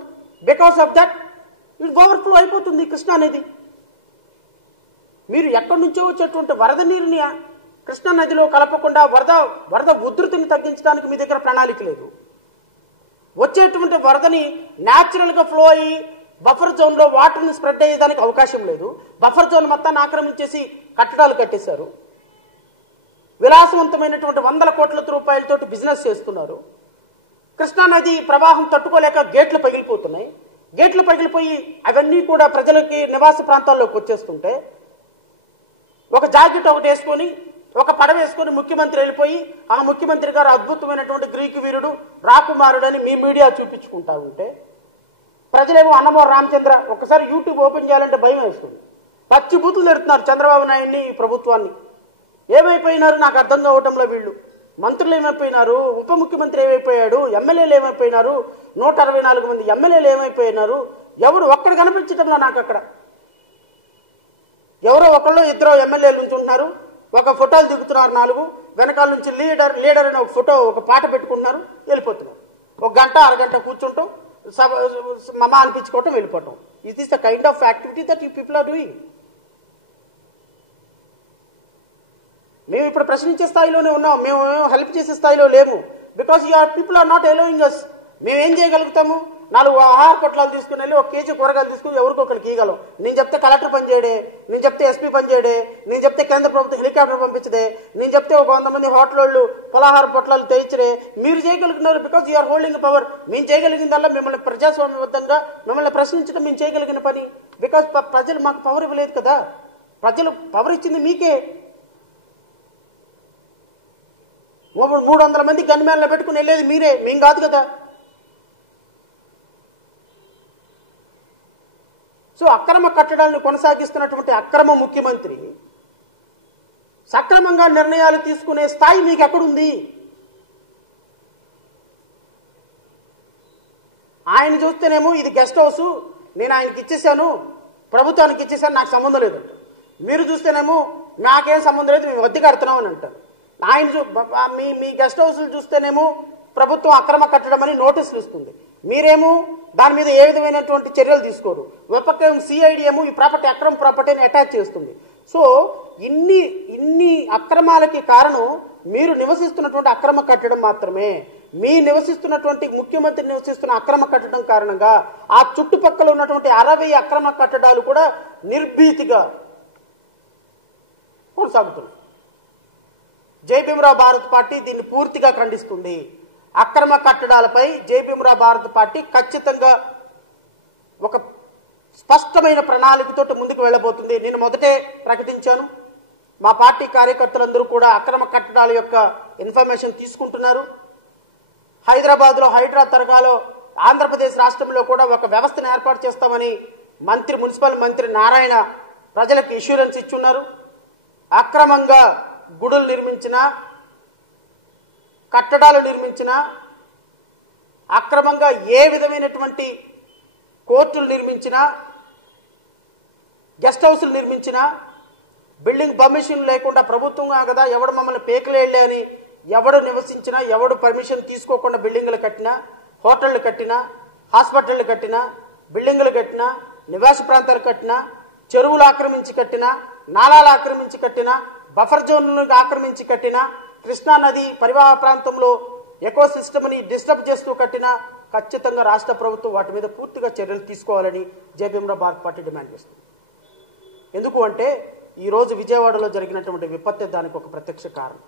Because of that it overflow అయిపోతుంది కృష్ణా నది. మీరు ఎక్కడి నుంచో వచ్చేటువంటి వరద నీరుని కృష్ణా నదిలో కలపకుండా వరద ఉధృతిని తగ్గించడానికి మీ దగ్గర ప్రణాళిక లేదు. వచ్చేటువంటి వరదని న్యాచురల్గా ఫ్లో అయ్యి బఫర్ జోన్లో వాటర్ని స్ప్రెడ్ అయ్యేదానికి అవకాశం లేదు. బఫర్ జోన్ మొత్తాన్ని ఆక్రమించేసి కట్టడాలు కట్టేశారు. విలాసవంతమైనటువంటి 100 కోట్ల రూపాయలతోటి బిజినెస్ చేస్తున్నారు. కృష్ణానది ప్రవాహం తట్టుకోలేక గేట్లు పగిలిపోతున్నాయి. గేట్లు పగిలిపోయి అవన్నీ కూడా ప్రజలకి నివాస ప్రాంతాల్లోకి వచ్చేస్తుంటే, ఒక జాకెట్ ఒకటి వేసుకొని, ఒక పడవ వేసుకొని ముఖ్యమంత్రి వెళ్ళిపోయి, ఆ ముఖ్యమంత్రి గారు అద్భుతమైనటువంటి గ్రీకు వీరుడు, రాకుమారుడు అని మీ మీడియా చూపించుకుంటా ఉంటే, ప్రజలేమో అన్నమో రామచంద్ర ఒకసారి యూట్యూబ్ ఓపెన్ చేయాలంటే భయం వేస్తుంది. పచ్చి బూతులు తిడుతున్నారు చంద్రబాబు నాయుడిని, ఈ ప్రభుత్వాన్ని. ఏమైపోయినారు నాకు అర్థం కావటంలో వీళ్ళు. మంత్రులు ఏమైపోయినారు, ఉప ముఖ్యమంత్రి ఏమైపోయాడు, ఎమ్మెల్యేలు ఏమైపోయినారు, 164 మంది ఎమ్మెల్యేలు ఏమైపోయినారు, ఎవడు ఒక్కడు కనిపించటంలో నాకు అక్కడ. ఎవరో ఒకళ్ళు ఇద్దరు ఎమ్మెల్యేలు నుంచి ఉంటున్నారు, ఒక ఫోటోలు దిగుతున్నారు 4, వెనకాల నుంచి లీడర్ అనే ఒక ఫోటో, ఒక పాట పెట్టుకుంటున్నారు, వెళ్ళిపోతున్నారు. 1 గంట అరగంట కూర్చుంటాం, మమ అనిపించుకోవటం, వెళ్ళిపోవటం. It is the kind of activity that you people are doing. మేము ఇప్పుడు ప్రశ్నించే స్థాయిలోనే ఉన్నాం, మేము హెల్ప్ చేసే స్థాయిలో లేము. Because your people are not allowing us. మేము ఏం చేయగలుగుతాము? 4 ఆహార పొట్లాలు తీసుకుని వెళ్ళి 1 కేజీ కూరగాయలు తీసుకుని ఎవరికో ఒకరికి ఇవ్వగలం. నేను చెప్తే కలెక్టర్ పనిచేయడే, నేను చెప్తే SP పనిచేయడే, నేను చెప్తే కేంద్ర ప్రభుత్వం హెలికాప్టర్ పంపించదే, నేను చెప్తే ఒక 100 మంది హోటల్ వాళ్ళు పలహార పొట్లాలు తెచ్చరే. మీరు చేయగలుగుతున్నారు బికాస్ యూఆర్ హోల్డింగ్ పవర్. మేము చేయగలిగిందల్లా మిమ్మల్ని ప్రజాస్వామ్యబద్ధంగా మిమ్మల్ని ప్రశ్నించడం మేము చేయగలిగిన పని. బికాస్ ప్రజలు మాకు పవర్ ఇవ్వలేదు కదా. ప్రజలు పవర్ ఇచ్చింది మీకే. 300 మంది గన్మ్యాన్లో పెట్టుకుని వెళ్ళేది మీరే, మేం కాదు కదా. సో అక్రమ కట్టడాలను కొనసాగిస్తున్నటువంటి అక్రమ ముఖ్యమంత్రి సక్రమంగా నిర్ణయాలు తీసుకునే స్థాయి మీకు ఎక్కడుంది? ఆయన చూస్తేనేమో ఇది గెస్ట్ హౌస్, నేను ఆయనకి ఇచ్చేసాను, ప్రభుత్వానికి ఇచ్చేసాను, నాకు సంబంధం లేదంట. మీరు చూస్తేనేమో నాకేం సంబంధం లేదు, మేము వద్దె కడుతున్నాం అని అంటారు. ఆయన మీ గెస్ట్ హౌస్లు చూస్తేనేమో ప్రభుత్వం అక్రమ కట్టడం అని నోటీసులు ఇస్తుంది, మీరేమో దాని మీద ఏ విధమైనటువంటి చర్యలు తీసుకోరు. ఒక పక్క సిఐడి ఏమో ఈ ప్రాపర్టీ అక్రమ ప్రాపర్టీని అటాచ్ చేస్తుంది. సో ఇన్ని అక్రమాలకి కారణం మీరు నివసిస్తున్నటువంటి అక్రమ కట్టడం మాత్రమే. మీ నివసిస్తున్నటువంటి ముఖ్యమంత్రి నివసిస్తున్న అక్రమ కట్టడం కారణంగా ఆ చుట్టుపక్కల ఉన్నటువంటి 60 అక్రమ కట్టడాలు కూడా నిర్భీతిగా కొనసాగుతున్నాయి. జై భీమ్రావ్ భారత్ పార్టీ దీన్ని పూర్తిగా ఖండిస్తుంది. అక్రమ కట్టడాలపై జై భీమ్రావ్ భారత్ పార్టీ ఖచ్చితంగా ఒక స్పష్టమైన ప్రణాళికతో ముందుకు వెళ్ళబోతుంది. నేను మొదటే ప్రకటించాను, మా పార్టీ కార్యకర్తలందరూ కూడా అక్రమ కట్టడాల యొక్క ఇన్ఫర్మేషన్ తీసుకుంటున్నారు. హైదరాబాద్లో హైడ్రా తరగాలో ఆంధ్రప్రదేశ్ రాష్ట్రంలో కూడా ఒక వ్యవస్థను ఏర్పాటు చేస్తామని మున్సిపల్ మంత్రి నారాయణ ప్రజలకు ఇష్యూరెన్స్ ఇచ్చున్నారు. అక్రమంగా గుడులు నిర్మించినా, కట్టడాలు నిర్మించినా, అక్రమంగా ఏ విధమైనటువంటి కోర్టులు నిర్మించినా, గెస్ట్ హౌస్లు నిర్మించినా, బిల్డింగ్ పర్మిషన్ లేకుండా ప్రభుత్వంగా కదా ఎవడు మమ్మల్ని పేకలేళ్లే అని ఎవడు నివసించినా, ఎవడు పర్మిషన్ తీసుకోకుండా బిల్డింగులు కట్టినా, హోటళ్లు కట్టినా, హాస్పిటళ్లు కట్టినా, బిల్డింగులు కట్టినా, నివాస ప్రాంతాలు కట్టినా, చెరువులు ఆక్రమించి కట్టినా, నాలాలు ఆక్రమించి కట్టినా, బఫర్ జోన్లను ఆక్రమించి కట్టినా, కృష్ణా నది పరివాహ ప్రాంతంలో ఎకో సిస్టమ్ని డిస్టర్బ్ చేస్తూ కట్టినా ఖచ్చితంగా రాష్ట్ర ప్రభుత్వం వాటి మీద పూర్తిగా చర్యలు తీసుకోవాలని జై భీమ్రావ్ భారత్ పార్టీ డిమాండ్ చేస్తుంది. ఎందుకు అంటే ఈరోజు విజయవాడలో జరిగినటువంటి విపత్తి దానికి ఒక ప్రత్యక్ష కారణం.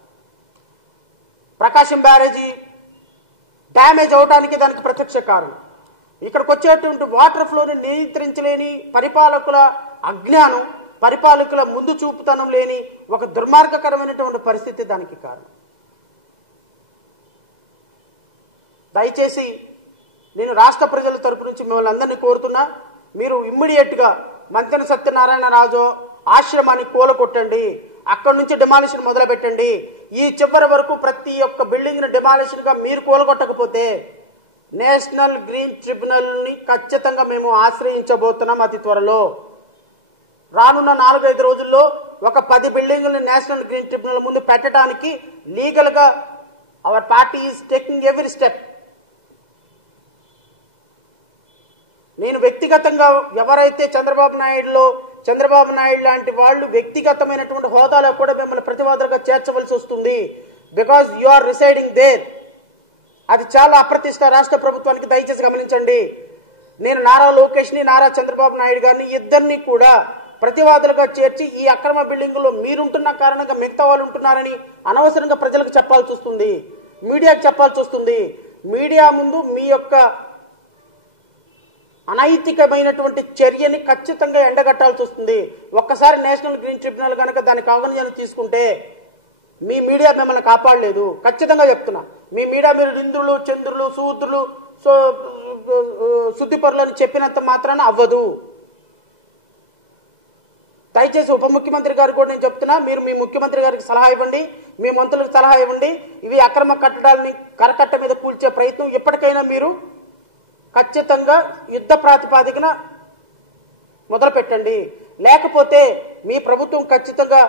ప్రకాశం బ్యారేజీ డ్యామేజ్ అవడానికి దానికి ప్రత్యక్ష కారణం. ఇక్కడికి వచ్చేటువంటి వాటర్ ఫ్లోని నియంత్రించలేని పరిపాలకుల అజ్ఞానం, పరిపాలకుల ముందు చూపుతనం లేని ఒక దుర్మార్గకరమైనటువంటి పరిస్థితి దానికి కారణం. దయచేసి నేను రాష్ట్ర ప్రజల తరపు నుంచి మిమ్మల్ని అందరినీ కోరుతున్నా, మీరు ఇమ్మీడియట్గా మంతెన సత్యనారాయణ రాజు ఆశ్రమాన్ని కూలగొట్టండి, అక్కడి నుంచి డిమాలిషన్ మొదలు పెట్టండి. ఈ చివరి వరకు ప్రతి ఒక్క బిల్డింగ్ని డిమాలిషన్గా మీరు కూలగొట్టకపోతే నేషనల్ గ్రీన్ ట్రిబ్యునల్ని ఖచ్చితంగా మేము ఆశ్రయించబోతున్నాం అతి త్వరలో. రానున్న 4-5 రోజుల్లో ఒక 10 బిల్డింగుల్ని నేషనల్ గ్రీన్ ట్రిబ్యునల్ ముందు పెట్టడానికి లీగల్గా our party is taking every step. నేను వ్యక్తిగతంగా ఎవరైతే చంద్రబాబు నాయుడు లాంటి వాళ్ళు వ్యక్తిగతమైనటువంటి హోదాలో కూడా మిమ్మల్ని ప్రతివాదులుగా చేర్చవలసి వస్తుంది. Because you are residing there. అది చాలా అప్రతిష్ట రాష్ట్ర ప్రభుత్వానికి. దయచేసి గమనించండి. నేను నారా లోకేష్ని, నారా చంద్రబాబు నాయుడు గారిని ఇద్దరిని కూడా ప్రతివాదులుగా చేర్చి ఈ అక్రమ బిల్డింగులో మీరుంటున్న కారణంగా మిగతా వాళ్ళు ఉంటున్నారని అనవసరంగా ప్రజలకు చెప్పాల్సి వస్తుంది, మీడియాకు చెప్పాల్సి వస్తుంది. మీడియా ముందు మీ యొక్క అనైతికమైనటువంటి చర్యని ఖచ్చితంగా ఎండగట్టాల్సి వస్తుంది. ఒక్కసారి నేషనల్ గ్రీన్ ట్రిబ్యునల్ కనుక దానికి అవగాహన తీసుకుంటే మీ మీడియా మిమ్మల్ని కాపాడలేదు. ఖచ్చితంగా చెప్తున్నా, మీ మీడియా మీరు ఇంద్రులు, చంద్రులు, శూద్రులు, శుద్ధిపరులు అని చెప్పినంత మాత్రాన అవ్వదు. దయచేసి ఉప ముఖ్యమంత్రి గారికి కూడా నేను చెప్తున్నా, మీరు మీ ముఖ్యమంత్రి గారికి సలహా ఇవ్వండి, మీ మంత్రులకు సలహా ఇవ్వండి. ఇవి అక్రమ కట్టడాలని కరకట్ట మీద కూల్చే ప్రయత్నం ఎప్పటికైనా మీరు ఖచ్చితంగా యుద్ధ ప్రాతిపాదికన మొదలు పెట్టండి. లేకపోతే మీ ప్రభుత్వం ఖచ్చితంగా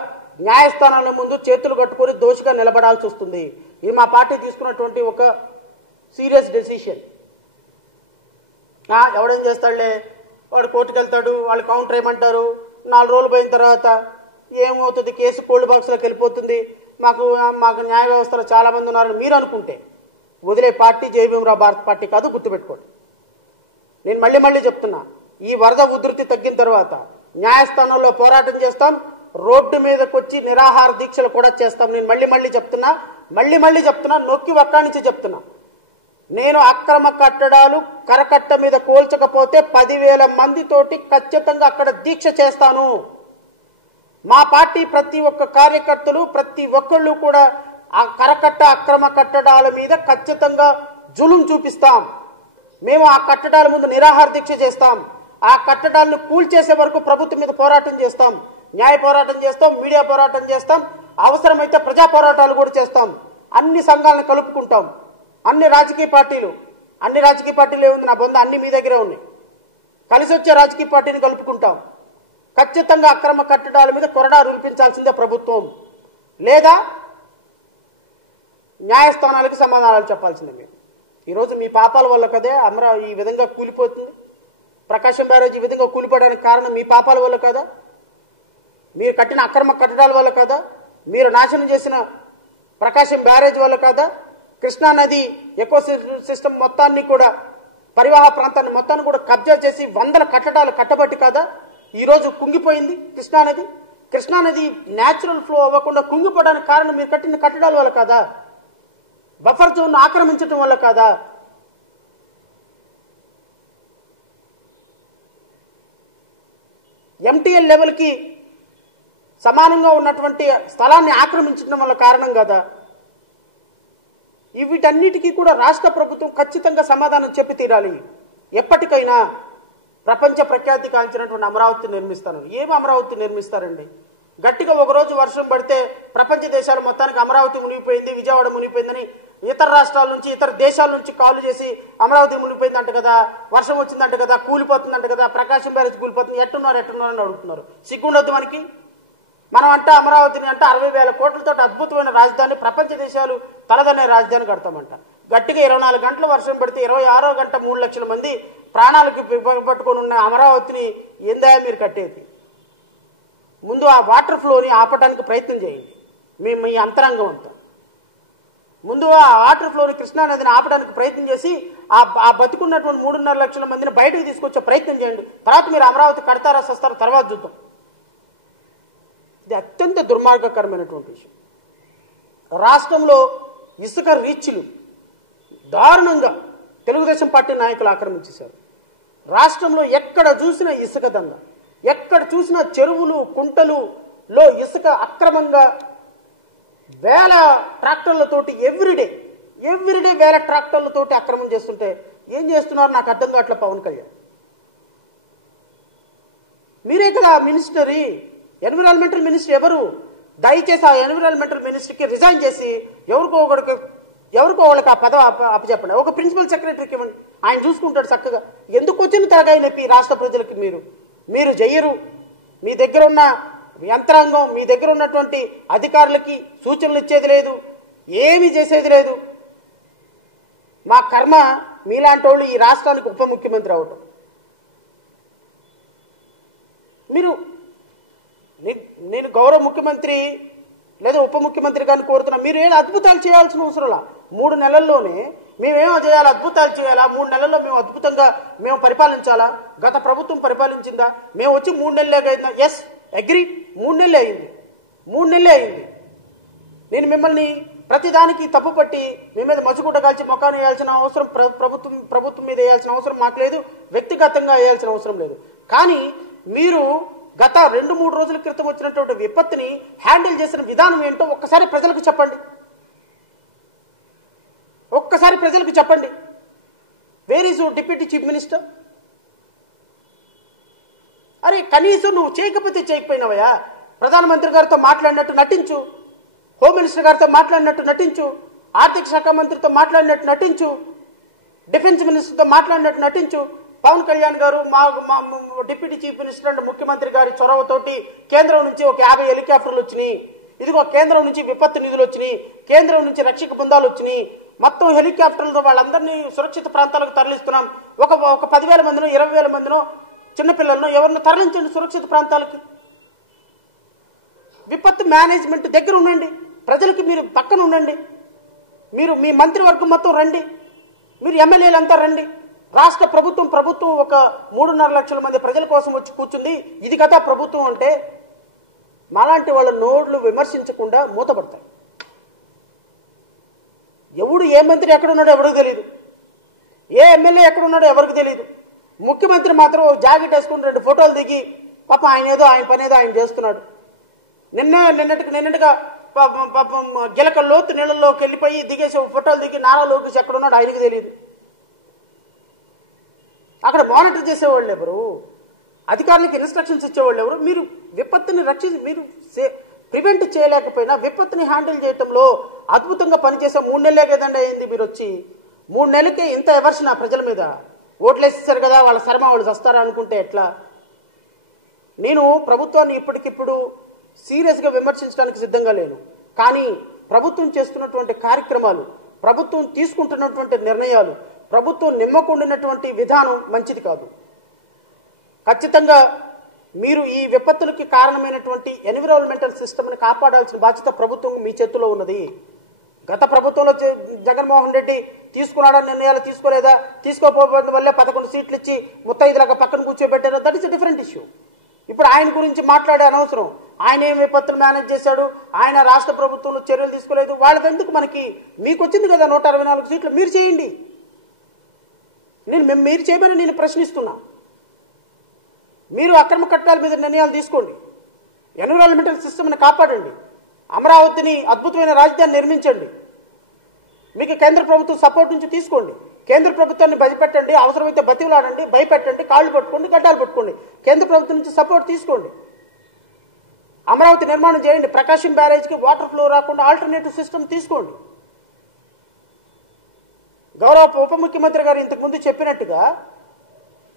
న్యాయస్థానాల ముందు చేతులు కట్టుకొని దోషిగా నిలబడాల్సి వస్తుంది. ఇది మా పార్టీ తీసుకున్నటువంటి ఒక సీరియస్ డెసిషన్. ఎవడేం చేస్తాడులే, వాడు కోర్టుకు వెళ్తాడు, వాళ్ళు కౌంటర్ ఏమంటారు, 4 రోజులు పోయిన తర్వాత ఏమవుతుంది, కేసు కోల్డ్ బాక్స్లోకి వెళ్ళిపోతుంది, మాకు న్యాయ వ్యవస్థలో చాలా మంది ఉన్నారని మీరు అనుకుంటే వదిలే పార్టీ జై భీమ్రావ్ భారత్ పార్టీ కాదు, గుర్తుపెట్టుకోండి. నేను మళ్ళీ చెప్తున్నా, ఈ వరద ఉధృతి తగ్గిన తర్వాత న్యాయస్థానంలో పోరాటం చేస్తాం, రోడ్డు మీదకి వచ్చి నిరాహార దీక్షలు కూడా చేస్తాం. నేను మళ్ళీ చెప్తున్నా, నొక్కి ఒక్కడి చెప్తున్నా. నేను అక్రమ కట్టడాలు కరకట్ట మీద కోల్చకపోతే 10,000 మందితోటి ఖచ్చితంగా అక్కడ దీక్ష చేస్తాను. మా పార్టీ ప్రతి ఒక్క కార్యకర్తలు ప్రతి ఒక్కళ్ళు కూడా ఆ కరకట్ట అక్రమ కట్టడాల మీద ఖచ్చితంగా జులుం చూపిస్తాం. మేము ఆ కట్టడాల ముందు నిరాహార దీక్ష చేస్తాం. ఆ కట్టడాలను కూల్చేసే వరకు ప్రభుత్వం మీద పోరాటం చేస్తాం. న్యాయ పోరాటం చేస్తాం, మీడియా పోరాటం చేస్తాం, అవసరమైతే ప్రజా పోరాటాలు కూడా చేస్తాం. అన్ని సంఘాలను కలుపుకుంటాం. అన్ని రాజకీయ పార్టీలు ఏముంది, నా బొంద అన్ని మీ దగ్గరే ఉన్నాయి. కలిసి వచ్చే రాజకీయ పార్టీని కలుపుకుంటాం. ఖచ్చితంగా అక్రమ కట్టడాల మీద కొరడా రూపించాల్సిందే ప్రభుత్వం, లేదా న్యాయస్థానాలకు సమాధానాలు చెప్పాల్సిందే. మీరు ఈరోజు మీ పాపాల వల్ల కదే ఈ విధంగా కూలిపోతుంది. ప్రకాశం బ్యారేజ్ ఈ విధంగా కూలిపోవడానికి కారణం మీ పాపాల వల్ల కదా, మీరు కట్టిన అక్రమ కట్టడాల వల్ల కదా, మీరు నాశనం చేసిన ప్రకాశం బ్యారేజ్ వల్ల కదా, కృష్ణానది ఎకో సిస్టమ్ మొత్తాన్ని కూడా, పరివాహ ప్రాంతాన్ని మొత్తాన్ని కూడా కబ్జా చేసి వందల కట్టడాలు కట్టబట్టి కదా ఈరోజు కుంగిపోయింది కృష్ణానది. కృష్ణానది న్యాచురల్ ఫ్లో అవ్వకుండా కుంగిపోవడానికి కారణం మీరు కట్టిన కట్టడాల వల్ల కదా, బఫర్ జోన్ ఆక్రమించడం వల్ల కదా. ఎంటీఎల్ లెవెల్కి సమానంగా ఉన్నటువంటి స్థలాన్ని ఆక్రమించడం వల్ల కారణం కదా. వీటన్నిటికీ కూడా రాష్ట్ర ప్రభుత్వం ఖచ్చితంగా సమాధానం చెప్పి తీరాలి. ఎప్పటికైనా ప్రపంచ ప్రఖ్యాతి కాంచినటువంటి అమరావతి నిర్మిస్తారు. ఏమి అమరావతి నిర్మిస్తారండి? గట్టిగా ఒకరోజు వర్షం పడితే ప్రపంచ దేశాలు మొత్తానికి అమరావతి మునిగిపోయింది, విజయవాడ మునిగిపోయిందని ఇతర రాష్ట్రాల నుంచి ఇతర దేశాల నుంచి కాల్ చేసి అమరావతి మునిగిపోయిందంట కదా, వర్షం వచ్చిందంట కదా, కూలిపోతుందంట కదా, ప్రకాశం బ్యారేజ్ కూలిపోతుంది, ఎట్టున్నారు అని అడుగుతున్నారు. సిగ్గుండొద్దు మనకి. మనం అంటే అమరావతిని అంటే 60,000 కోట్లతో అద్భుతమైన రాజధాని, ప్రపంచ దేశాలు తలదనే రాజధాని కడతామంట. గట్టిగా 24 గంటలు వర్షం పడితే 26వ గంట 3 లక్షల మంది ప్రాణాలకు పట్టుకొని ఉన్న అమరావతిని ఏందా మీరు కట్టేది? ముందు ఆ వాటర్ ఫ్లోని ఆపడానికి ప్రయత్నం చేయండి. మీ అంతరంగం అంతా ముందు ఆ వాటర్ ఫ్లోని కృష్ణానదిని ఆపడానికి ప్రయత్నం చేసి ఆ బతుకున్నటువంటి 3.5 లక్షల మందిని బయటకు తీసుకొచ్చే ప్రయత్నం చేయండి. తర్వాత మీరు అమరావతి కడతారా సస్తారా తర్వాత చూద్దాం. ఇది అత్యంత దుర్మార్గకరమైనటువంటి విషయం. రాష్ట్రంలో ఇసుక రీచ్లు దారుణంగా తెలుగుదేశం పార్టీ నాయకులు ఆక్రమించేశారు. రాష్ట్రంలో ఎక్కడ చూసినా ఇసుక దంద, ఎక్కడ చూసినా చెరువులు కుంటలులో ఇసుక అక్రమంగా వేల ట్రాక్టర్లతోటి ఎవ్రీడే వేల ట్రాక్టర్లతోటి అక్రమం చేస్తుంటే ఏం చేస్తున్నారు నాకు అర్థం కావట్లే. పవన్ కళ్యాణ్ మీరే కదా మినిస్టరీ, ఎన్విరాన్మెంటల్ మినిస్టర్ ఎవరు? దయచేసి ఆ ఎన్విరాన్మెంటల్ మినిస్టర్కి రిజైన్ చేసి ఎవరికో వాళ్ళకి ఆ పదవి అప్పచెప్పండి. ఒక ప్రిన్సిపల్ సెక్రటరీకి ఇవ్వండి, ఆయన చూసుకుంటాడు చక్కగా. ఎందుకు వచ్చిన తలగాయ నొప్పి రాష్ట్ర ప్రజలకి? మీరు చెయ్యరు. మీ దగ్గర ఉన్న యంత్రాంగం, మీ దగ్గర ఉన్నటువంటి అధికారులకి సూచనలు ఇచ్చేది లేదు, ఏమీ చేసేది లేదు. మా కర్మ మీలాంటి వాళ్ళు ఈ రాష్ట్రానికి ఉప ముఖ్యమంత్రి అవటం. నేను గౌరవ ముఖ్యమంత్రి లేదా ఉప ముఖ్యమంత్రి గారిని కోరుతున్నా, మీరు ఏం అద్భుతాలు చేయాల్సిన అవసరంలా. 3 నెలల్లోనే మేమేమో చేయాలి, అద్భుతాలు చేయాలా? 3 నెలల్లో మేము అద్భుతంగా పరిపాలించాలా? గత ప్రభుత్వం పరిపాలించిందా? మేము వచ్చి 3 నెలలే అయిందా? ఎస్, అగ్రీ, 3 నెలలే అయింది. నేను మిమ్మల్ని ప్రతిదానికి తప్పుపట్టి మీ మీద మసుగుడ్డ కాల్చి మొక్కాన్ని వేయాల్సిన అవసరం ప్రభుత్వం మీద వేయాల్సిన అవసరం మాకు లేదు, వ్యక్తిగతంగా వేయాల్సిన అవసరం లేదు. కానీ మీరు గత 2-3 రోజుల క్రితం వచ్చినటువంటి విపత్తుని హ్యాండిల్ చేసిన విధానం ఏంటో ఒక్కసారి ప్రజలకు చెప్పండి. Where is deputy chief minister? అరే కనీసం నువ్వు చేయకపోయినావయ్యా. ప్రధానమంత్రి గారితో మాట్లాడినట్టు నటించు, హోమ్ మినిస్టర్ గారితో మాట్లాడినట్టు నటించు, ఆర్థిక శాఖ మంత్రితో మాట్లాడినట్టు నటించు, డిఫెన్స్ మినిస్టర్తో మాట్లాడినట్టు నటించు. పవన్ కళ్యాణ్ గారు మా డిప్యూటీ చీఫ్ మినిస్టర్ అంటే ముఖ్యమంత్రి గారి చొరవతోటి కేంద్రం నుంచి ఒక 50 హెలికాప్టర్లు వచ్చినాయి. ఇదిగో కేంద్రం నుంచి విపత్తు నిధులు వచ్చినాయి, కేంద్రం నుంచి రక్షక బృందాలు వచ్చినాయి. మొత్తం హెలికాప్టర్లతో వాళ్ళందరినీ సురక్షిత ప్రాంతాలకు తరలిస్తున్నాం. ఒక 10,000 మందినో 20,000 మందినో చిన్నపిల్లలను ఎవరినో తరలించండి సురక్షిత ప్రాంతాలకి. విపత్తు మేనేజ్మెంట్ దగ్గర ఉండండి, ప్రజలకి మీరు పక్కన ఉండండి. మీరు మీ మంత్రివర్గం మొత్తం రండి, మీరు ఎమ్మెల్యేలంతా రండి. రాష్ట్ర ప్రభుత్వం ఒక 3.5 లక్షల మంది ప్రజల కోసం వచ్చి కూర్చుంది. ఇది కదా ప్రభుత్వం అంటే? మాలాంటి వాళ్ళ నోడ్లు విమర్శించకుండా మూతపడతాయి. ఏ మంత్రి ఎక్కడున్నాడో ఎవరికి తెలియదు, ఏ ఎమ్మెల్యే ఎక్కడున్నాడో ఎవరికి తెలియదు. ముఖ్యమంత్రి మాత్రం జాకెట్ వేసుకుని 2 ఫోటోలు దిగి పాప ఆయన పనేదో ఆయన చేస్తున్నాడు. నిన్నటిగా పాపం గిలక లోతు నీళ్ళలోకి వెళ్ళిపోయి దిగేసి ఫోటోలు దిగి నారా లోకేష్ ఎక్కడ ఉన్నాడు ఆయనకి తెలియదు. అక్కడ మానిటర్ చేసేవాళ్ళు ఎవరు? అధికారులకు ఇన్స్ట్రక్షన్స్ ఇచ్చేవాళ్ళు ఎవరు? మీరు విపత్తుని మీరు ప్రివెంట్ చేయలేకపోయినా విపత్తుని హ్యాండిల్ చేయటంలో అద్భుతంగా పనిచేసే 3 నెలలే కదండి అయింది. మీరు వచ్చి 3 నెలలకే ఇంత ఎవర్షన్ ప్రజల మీద ఓట్లేసేసారు కదా, వాళ్ళ శర్మ వాళ్ళు వస్తారా అనుకుంటే ఎట్లా? నేను ప్రభుత్వాన్ని ఇప్పటికిప్పుడు సీరియస్గా విమర్శించడానికి సిద్ధంగా లేను. కానీ ప్రభుత్వం చేస్తున్నటువంటి కార్యక్రమాలు, ప్రభుత్వం తీసుకుంటున్నటువంటి నిర్ణయాలు, ప్రభుత్వం నిమ్మకుండినటువంటి విధానం మంచిది కాదు. ఖచ్చితంగా మీరు ఈ విపత్తులకి కారణమైనటువంటి ఎన్విరాన్మెంటల్ సిస్టమ్ని కాపాడాల్సిన బాధ్యత ప్రభుత్వం మీ చేతిలో ఉన్నది. గత ప్రభుత్వంలో జగన్మోహన్ రెడ్డి తీసుకున్నాడని నిర్ణయాలు తీసుకోలేదా? తీసుకోకపోవడం వల్లే 11 సీట్లు ఇచ్చి ముత్తైదులాగా పక్కన కూర్చోబెట్టారు. That is a different issue. ఇప్పుడు ఆయన గురించి మాట్లాడే అనవసరం. ఆయన ఏం విపత్తులు మేనేజ్ చేశాడు, ఆయన రాష్ట్ర ప్రభుత్వంలో చర్యలు తీసుకోలేదు, వాళ్ళకి ఎందుకు? మీకు వచ్చింది కదా 164 సీట్లు, మీరు చేయండి. మీరు చేయమని నేను ప్రశ్నిస్తున్నా. మీరు అక్రమ కట్టడాల మీద నిర్ణయాలు తీసుకోండి, ఎన్విరాన్మెంటల్ సిస్టమ్ని కాపాడండి, అమరావతిని అద్భుతమైన రాజధాని నిర్మించండి. మీకు కేంద్ర ప్రభుత్వం సపోర్ట్ నుంచి తీసుకోండి. కేంద్ర ప్రభుత్వాన్ని భయపెట్టండి, అవసరమైతే బతిలాడండి, భయపెట్టండి, కాళ్ళు పట్టుకోండి, గడ్డాలు పట్టుకోండి. కేంద్ర ప్రభుత్వం నుంచి సపోర్ట్ తీసుకోండి. అమరావతి నిర్మాణం చేయండి. ప్రకాశం బ్యారేజ్కి వాటర్ ఫ్లో రాకుండా ఆల్టర్నేటివ్ సిస్టమ్ తీసుకోండి. గౌరవ ఉప ముఖ్యమంత్రి గారు ఇంతకుముందు చెప్పినట్టుగా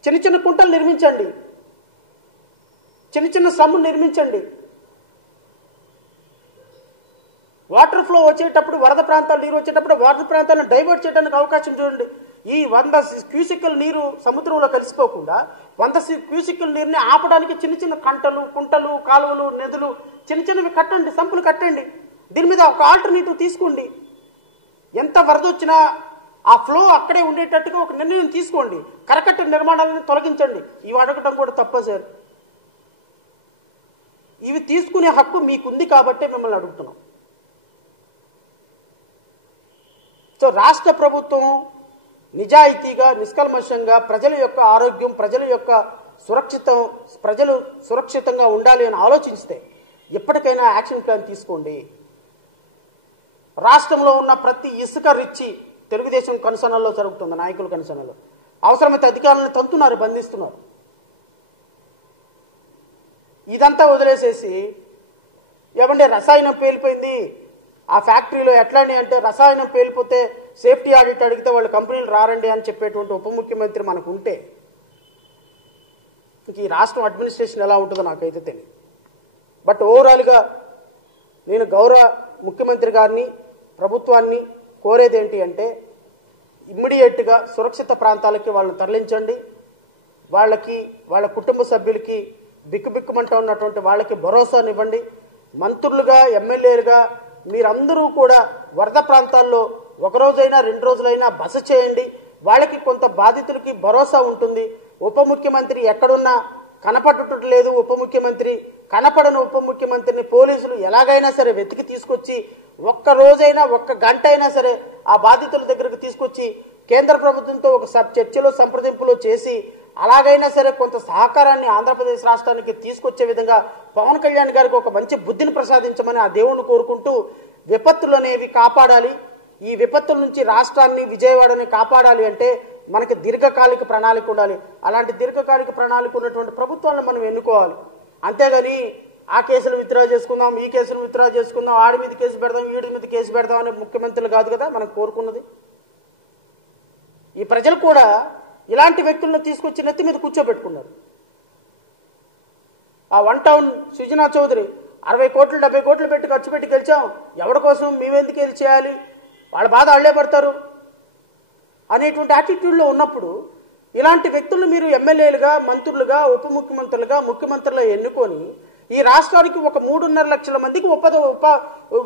చిన్న చిన్న కుంటలు నిర్మించండి, చిన్న చిన్న సమ్ము నిర్మించండి. వాటర్ ఫ్లో వచ్చేటప్పుడు, వరద ప్రాంతాలు నీరు వచ్చేటప్పుడు వరద ప్రాంతాలను డైవర్ట్ చేయడానికి అవకాశం చూడండి. ఈ 100 క్యూసికల్ నీరు సముద్రంలో కలిసిపోకుండా 100 క్యూసికల్ నీరుని ఆపడానికి చిన్న చిన్న కంటలు, కుంటలు, కాలువలు, నదులు చిన్న చిన్నవి కట్టండి, సంపులు కట్టండి. దీని మీద ఒక ఆల్టర్నేటివ్ తీసుకోండి. ఎంత వరద వచ్చినా ఆ ఫ్లో అక్కడే ఉండేటట్టుగా ఒక నిర్ణయం తీసుకోండి. కరకట్ట నిర్మాణాలను తొలగించండి. ఇవి అడగటం కూడా తప్ప సార్. ఇవి తీసుకునే హక్కు మీకుంది కాబట్టే మిమ్మల్ని అడుగుతున్నాం. సో రాష్ట్ర ప్రభుత్వం నిజాయితీగా, నిష్కల్మషంగా ప్రజల యొక్క ఆరోగ్యం, ప్రజలు సురక్షితంగా ఉండాలి అని ఆలోచిస్తే ఎప్పటికైనా యాక్షన్ ప్లాన్ తీసుకోండి. రాష్ట్రంలో ఉన్న ప్రతి ఇసుక రిచ్చి తెలుగుదేశం కనుసనల్లో జరుగుతుంది, నాయకుల కనుసనలో. అవసరమైతే అధికారులను తంతున్నారు, బంధిస్తున్నారు. ఇదంతా వదిలేసేసి ఏమంటే రసాయనం పేలిపోయింది ఆ ఫ్యాక్టరీలో, ఎట్లాని అంటే రసాయనం పేలిపోతే సేఫ్టీ ఆడిట్ అడిగితే వాళ్ళు కంపెనీలు రారండి అని చెప్పేటువంటి ఉప ముఖ్యమంత్రి మనకు ఉంటే ఇంక ఈ రాష్ట్రం అడ్మినిస్ట్రేషన్ ఎలా ఉంటుందో నాకైతే తెలియదు. బట్ ఓవరాల్గా నేను గౌరవ ముఖ్యమంత్రి గారిని, ప్రభుత్వాన్ని కోరేది ఏంటి అంటే ఇమ్మీడియట్గా సురక్షిత ప్రాంతాలకి వాళ్ళని తరలించండి. వాళ్ళ కుటుంబ సభ్యులకి బిక్కుబిక్కుమంటూ ఉన్నటువంటి వాళ్ళకి భరోసానివ్వండి. మంత్రులుగా, ఎమ్మెల్యేలుగా మీరందరూ కూడా వరద ప్రాంతాల్లో 1 రోజైనా 2 రోజులైనా బస చేయండి. వాళ్ళకి కొంత బాధితులకి భరోసా ఉంటుంది. ఉప ముఖ్యమంత్రి ఎక్కడున్నా కనపడటం లేదు. కనపడని ఉప ముఖ్యమంత్రిని పోలీసులు ఎలాగైనా సరే వెతికి తీసుకొచ్చి 1 రోజైనా 1 గంట అయినా సరే ఆ బాధితుల దగ్గరకు తీసుకొచ్చి కేంద్ర ప్రభుత్వంతో ఒక చర్చలో, సంప్రదింపులో చేసి అలాగైనా సరే కొంత సహకారాన్ని ఆంధ్రప్రదేశ్ రాష్ట్రానికి తీసుకొచ్చే విధంగా పవన్ కళ్యాణ్ గారికి ఒక మంచి బుద్ధిని ప్రసాదించమని ఆ దేవుణ్ణి కోరుకుంటూ విపత్తులు అనేవి కాపాడాలి. ఈ విపత్తుల నుంచి రాష్ట్రాన్ని, విజయవాడని కాపాడాలి అంటే మనకి దీర్ఘకాలిక ప్రణాళిక ఉండాలి. అలాంటి దీర్ఘకాలిక ప్రణాళిక ఉన్నటువంటి ప్రభుత్వాలను మనం ఎన్నుకోవాలి. అంతేగాని ఆ కేసులు విత్డ్రా చేసుకుందాం, ఈ కేసులు విత్డ్రా చేసుకుందాం, ఆడి మీద కేసు పెడదాం, వీడి మీద కేసు పెడదాం అనే ముఖ్యమంత్రులు కాదు కదా మనం కోరుకున్నది. ఈ ప్రజలు కూడా ఇలాంటి వ్యక్తులను తీసుకొచ్చి నెత్తి మీద కూర్చోబెట్టుకున్నారు. ఆ 1 టౌన్ సుజనా చౌదరి 60 కోట్లు 70 కోట్లు పెట్టి ఖర్చు పెట్టి గెలిచాం, ఎవరి కోసం మేమెందుకు వెళ్ళి చేయాలి, వాళ్ళ బాధ అళ్లే పడతారు అనేటువంటి యాటిట్యూడ్లో ఉన్నప్పుడు ఇలాంటి వ్యక్తులను మీరు ఎమ్మెల్యేలుగా, మంత్రులుగా, ఉప ముఖ్యమంత్రులుగా, ముఖ్యమంత్రులుగా ఎన్నుకొని ఈ రాష్ట్రానికి ఒక 3.5 లక్షల మందికి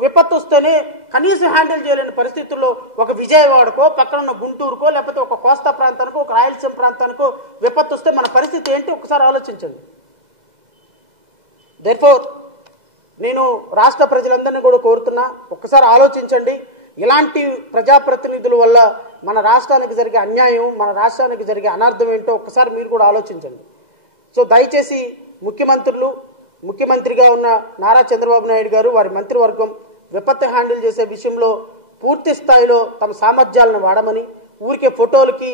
విపత్తు వస్తేనే కనీసం హ్యాండిల్ చేయలేని పరిస్థితుల్లో ఒక విజయవాడకో, పక్కనున్న గుంటూరుకో, లేకపోతే ఒక కోస్తా ప్రాంతానికో, ఒక రాయలసీమ ప్రాంతానికో విపత్తు వస్తే మన పరిస్థితి ఏంటి ఒకసారి ఆలోచించండి. దెర్ఫోర్ నేను రాష్ట్ర ప్రజలందరినీ కూడా కోరుతున్నా, ఒక్కసారి ఆలోచించండి. ఇలాంటి ప్రజాప్రతినిధుల వల్ల మన రాష్ట్రానికి జరిగే అన్యాయం, మన రాష్ట్రానికి జరిగే అనర్థం ఏంటో ఒక్కసారి మీరు కూడా ఆలోచించండి. సో దయచేసి ముఖ్యమంత్రులు, ముఖ్యమంత్రిగా ఉన్న నారా చంద్రబాబు నాయుడు గారు వారి మంత్రివర్గం విపత్తు హ్యాండిల్ చేసే విషయంలో పూర్తి స్థాయిలో తమ సామర్థ్యాలను వాడమని, ఊరికే ఫోటోలకి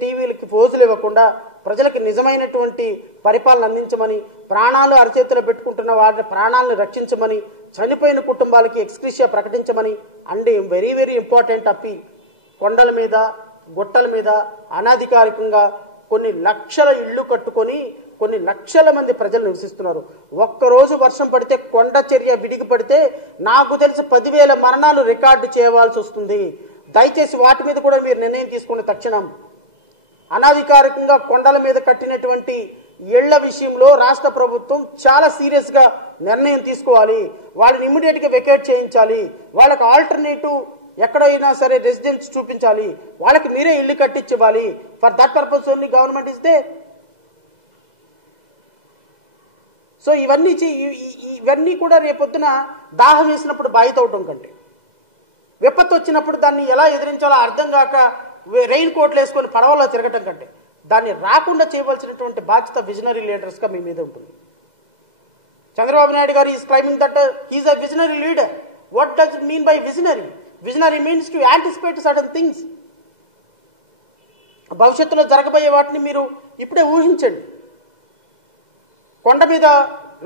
టీవీలకి పోజులు ఇవ్వకుండా ప్రజలకు నిజమైనటువంటి పరిపాలన అందించమని, ప్రాణాలు అరచేతిలో పెట్టుకుంటున్న వారి ప్రాణాలను రక్షించమని, చనిపోయిన కుటుంబాలకి ఎక్స్గ్రేషియా ప్రకటించమని and very very important appeal. కొండల మీద గుట్టల మీద అనాధికారికంగా కొన్ని లక్షల ఇళ్లు కట్టుకొని కొన్ని లక్షల మంది ప్రజలు నివసిస్తున్నారు. ఒక్కరోజు వర్షం పడితే కొండ చర్య విడిగి పడితే నాకు తెలిసి 10,000 మరణాలు రికార్డు చేయవలసి వస్తుంది. దయచేసి వాటి మీద కూడా మీరు నిర్ణయం తీసుకునే తక్షణం. అనాధికారికంగా కొండల మీద కట్టినటువంటి ఇళ్ల విషయంలో రాష్ట్ర ప్రభుత్వం చాలా సీరియస్ గా నిర్ణయం తీసుకోవాలి. వాళ్ళని ఇమ్మీడియట్ గా వెకేట్ చేయించాలి. వాళ్ళకి ఆల్టర్నేటివ్ ఎక్కడైనా సరే రెసిడెన్స్ చూపించాలి. వాళ్ళకి మీరే ఇల్లు కట్టించాలి. For that purpose only government is they. So ఇవన్నీ కూడా రేపొద్దున దాహం వేసినప్పుడు బాయి తవ్వడం కంటే, విపత్తు వచ్చినప్పుడు దాన్ని ఎలా ఎదిరించాలో అర్థం కాక రెయిన్ కోట్లు వేసుకొని పడవలో తిరగటం కంటే దాన్ని రాకుండా చేయవలసినటువంటి బాధ్యత విజనరీ లీడర్స్గా మీ మీద ఉంటుంది. చంద్రబాబు నాయుడు గారు is claiming that he's a visionary leader. What does it mean by visionary? Visionary means to anticipate certain things. భవిష్యత్తులో జరగబోయే వాటిని మీరు ఇప్పుడే ఊహించండి. కొండ మీద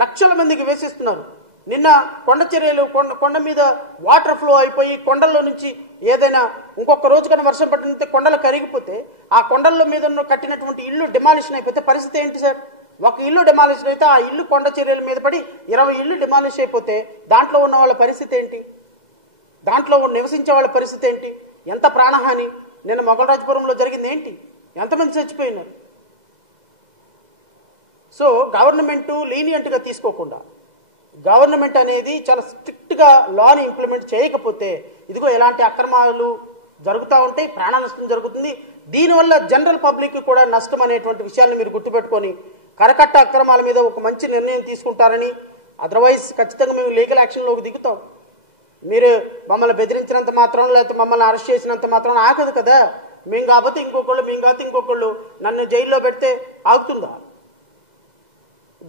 లక్షల మందికి వేసిస్తున్నారు. నిన్న కొండ చర్యలు కొండ మీద వాటర్ ఫ్లో అయిపోయి కొండల్లో నుంచి ఏదైనా ఇంకొక రోజు కన్నా వర్షం పట్టినంతే కొండలు కరిగిపోతే ఆ కొండల మీద కట్టినటువంటి ఇల్లు డిమాలిషన్ అయిపోతే పరిస్థితి ఏంటి సార్? ఒక ఇల్లు డిమాలిషన్ అయితే ఆ ఇల్లు కొండ చర్యల మీద పడి 20 ఇల్లు డిమాలిష్ అయిపోతే దాంట్లో ఉన్న వాళ్ళ పరిస్థితి ఏంటి? దాంట్లో నివసించే వాళ్ళ పరిస్థితి ఏంటి? ఎంత ప్రాణహాని? నిన్న మొగలరాజపురంలో జరిగింది ఏంటి? ఎంతమంది చచ్చిపోయినారు? సో గవర్నమెంట్ లీనియంట్గా తీసుకోకుండా, గవర్నమెంట్ అనేది చాలా స్ట్రిక్ట్గా లాని ఇంప్లిమెంట్ చేయకపోతే ఇదిగో ఎలాంటి అక్రమాలు జరుగుతూ ఉంటాయి, ప్రాణ నష్టం జరుగుతుంది. దీనివల్ల జనరల్ పబ్లిక్ కూడా నష్టం అనేటువంటి విషయాన్ని మీరు గుర్తుపెట్టుకొని కరకట్ట అక్రమాల మీద ఒక మంచి నిర్ణయం తీసుకుంటారని, అదర్వైజ్ ఖచ్చితంగా మేము లీగల్ యాక్షన్లోకి దిగుతాం. మీరు మమ్మల్ని బెదిరించినంత మాత్రం లేకపోతే మమ్మల్ని అరెస్ట్ చేసినంత మాత్రం ఆగదు కదా. మేము కాకపోతే ఇంకొకళ్ళు నన్ను జైల్లో పెడితే ఆగుతుందా?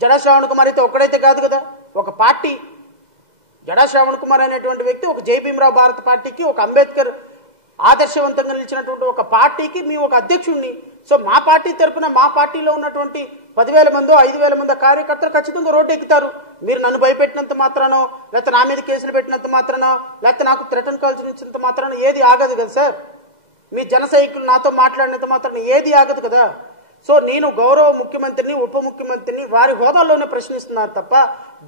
జడా శ్రావణ్ కుమార్ అయితే ఒక్కడైతే కాదు కదా. ఒక పార్టీ, జడా శ్రావణ్ కుమార్ అనేటువంటి వ్యక్తి ఒక జై భీమరావు భారత పార్టీకి, ఒక అంబేద్కర్ ఆదర్శవంతంగా నిలిచినటువంటి ఒక పార్టీకి మేము ఒక అధ్యక్షుడిని. సో మా పార్టీ తరఫున మా పార్టీలో ఉన్నటువంటి 10,000 మందో 5,000 మందో కార్యకర్తలు ఖచ్చితంగా రోడ్డు ఎక్కుతారు. మీరు నన్ను భయపెట్టినంత మాత్రానో లేకపోతే నా మీద కేసులు పెట్టినంత మాత్రానో లేకపోతే నాకు థ్రెటన్ కాల్స్ ఇచ్చినంత మాత్రానో ఏది ఆగదు కదా సార్. మీ జన సైనికులు నాతో మాట్లాడినంత మాత్రాన ఏది ఆగదు కదా. సో నేను గౌరవ ముఖ్యమంత్రిని, ఉప ముఖ్యమంత్రిని వారి హోదాల్లోనే ప్రశ్నిస్తున్నాను తప్ప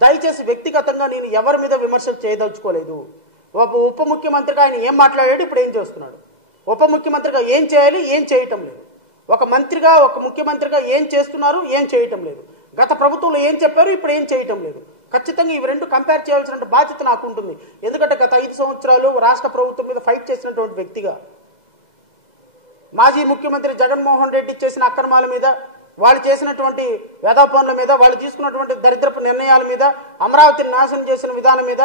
దయచేసి వ్యక్తిగతంగా నేను ఎవరి మీద విమర్శలు చేయదలుచుకోలేదు. ఉప ముఖ్యమంత్రిగా ఆయన ఏం మాట్లాడాడు, ఇప్పుడు ఏం చేస్తున్నాడు? ఉప ముఖ్యమంత్రిగా ఏం చేయాలి, ఏం చేయటం లేదు. ఒక మంత్రిగా, ఒక ముఖ్యమంత్రిగా ఏం చేస్తున్నారు, ఏం చేయటం లేదు. గత ప్రభుత్వంలో ఏం చెప్పారు, ఇప్పుడు ఏం చేయటం లేదు. ఖచ్చితంగా ఇవి రెండు కంపేర్ చేయాల్సిన బాధ్యత నాకు ఉంటుంది. ఎందుకంటే గత 5 సంవత్సరాలు రాష్ట్ర ప్రభుత్వం మీద ఫైట్ చేసినటువంటి వ్యక్తిగా, మాజీ ముఖ్యమంత్రి జగన్మోహన్ రెడ్డి చేసిన అక్రమాల మీద, వాళ్ళు చేసినటువంటి వేధా పనుల మీద, వాళ్ళు తీసుకున్నటువంటి దరిద్రపు నిర్ణయాల మీద, అమరావతిని నాశనం చేసిన విధానం మీద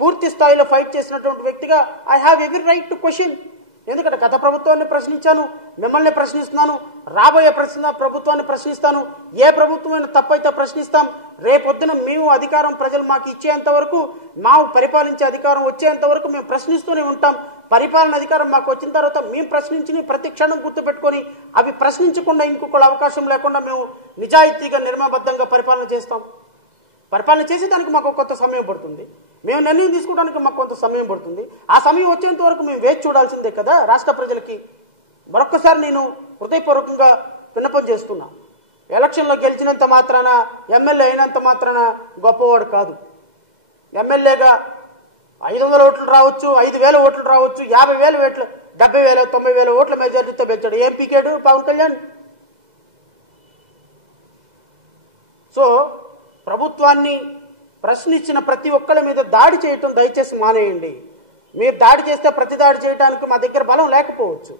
పూర్తి స్థాయిలో ఫైట్ చేసినటువంటి వ్యక్తిగా I have every right to question. ఎందుకంటే గత ప్రభుత్వాన్ని ప్రశ్నించాను, మిమ్మల్ని ప్రశ్నిస్తున్నాను, రాబోయే ప్రభుత్వాన్ని ప్రశ్నిస్తాను. ఏ ప్రభుత్వమైన తప్పైతే ప్రశ్నిస్తాం. రేపొద్దున మేము అధికారం ప్రజలు మాకు ఇచ్చేంత వరకు, మా పరిపాలించే అధికారం వచ్చేంత వరకు మేము ప్రశ్నిస్తూనే ఉంటాం. పరిపాలన అధికారం మాకు వచ్చిన తర్వాత మేము ప్రశ్నించి ప్రతి క్షణం గుర్తుపెట్టుకొని అవి ప్రశ్నించకుండా ఇంకొకళ్ళ అవకాశం లేకుండా మేము నిజాయితీగా నిర్మబద్ధంగా పరిపాలన చేస్తాం. పరిపాలన చేసేదానికి మాకు కొంత సమయం పడుతుంది. మేము నిర్ణయం తీసుకోవడానికి మాకు కొంత సమయం పడుతుంది. ఆ సమయం వచ్చేంత వరకు మేము వేచి చూడాల్సిందే కదా రాష్ట్ర ప్రజలకి. మరొక్కసారి నేను హృదయపూర్వకంగా విన్నపం చేస్తున్నా. ఎలక్షన్లో గెలిచినంత మాత్రాన, ఎమ్మెల్యే అయినంత మాత్రాన గొప్పవాడు కాదు. ఎమ్మెల్యేగా 500 ఓట్లు రావచ్చు, 5,000 ఓట్లు రావచ్చు, 50,000 ఓట్లు, 70,000, 90,000 ఓట్ల మెజారిటీతో పెంచాడు. ఏం పీకాడు పవన్ కళ్యాణ్? సో ప్రభుత్వాన్ని ప్రశ్నించిన ప్రతి ఒక్కళ్ళ మీద దాడి చేయటం దయచేసి మానేయండి. మీరు దాడి చేస్తే ప్రతి దాడి చేయడానికి మా దగ్గర బలం లేకపోవచ్చు,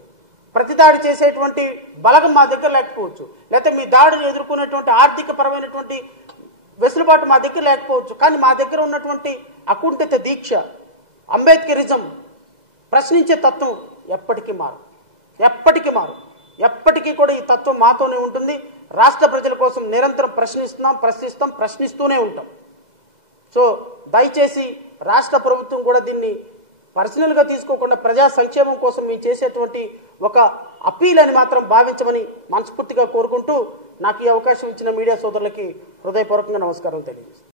ప్రతి దాడి చేసేటువంటి బలగం మా దగ్గర లేకపోవచ్చు, లేకపోతే మీ దాడిని ఎదుర్కొనేటువంటి ఆర్థిక పరమైనటువంటి వెసులుబాటు మా దగ్గర లేకపోవచ్చు. కానీ మా దగ్గర ఉన్నటువంటి అకుంఠిత దీక్ష, అంబేద్కరిజం, ప్రశ్నించే తత్వం ఎప్పటికీ మారు. ఎప్పటికీ కూడా ఈ తత్వం మాతోనే ఉంటుంది. రాష్ట్ర ప్రజల కోసం నిరంతరం ప్రశ్నిస్తూనే ఉంటాం. సో దయచేసి రాష్ట్ర ప్రభుత్వం కూడా దీన్ని పర్సనల్గా తీసుకోకుండా ప్రజా సంక్షేమం కోసం మేము చేసేటువంటి ఒక అపీల్ అని మాత్రం భావించమని మనస్ఫూర్తిగా కోరుకుంటూ నాకు ఈ అవకాశం ఇచ్చిన మీడియా సోదరులకి హృదయపూర్వకంగా నమస్కారం తెలియజేస్తాను.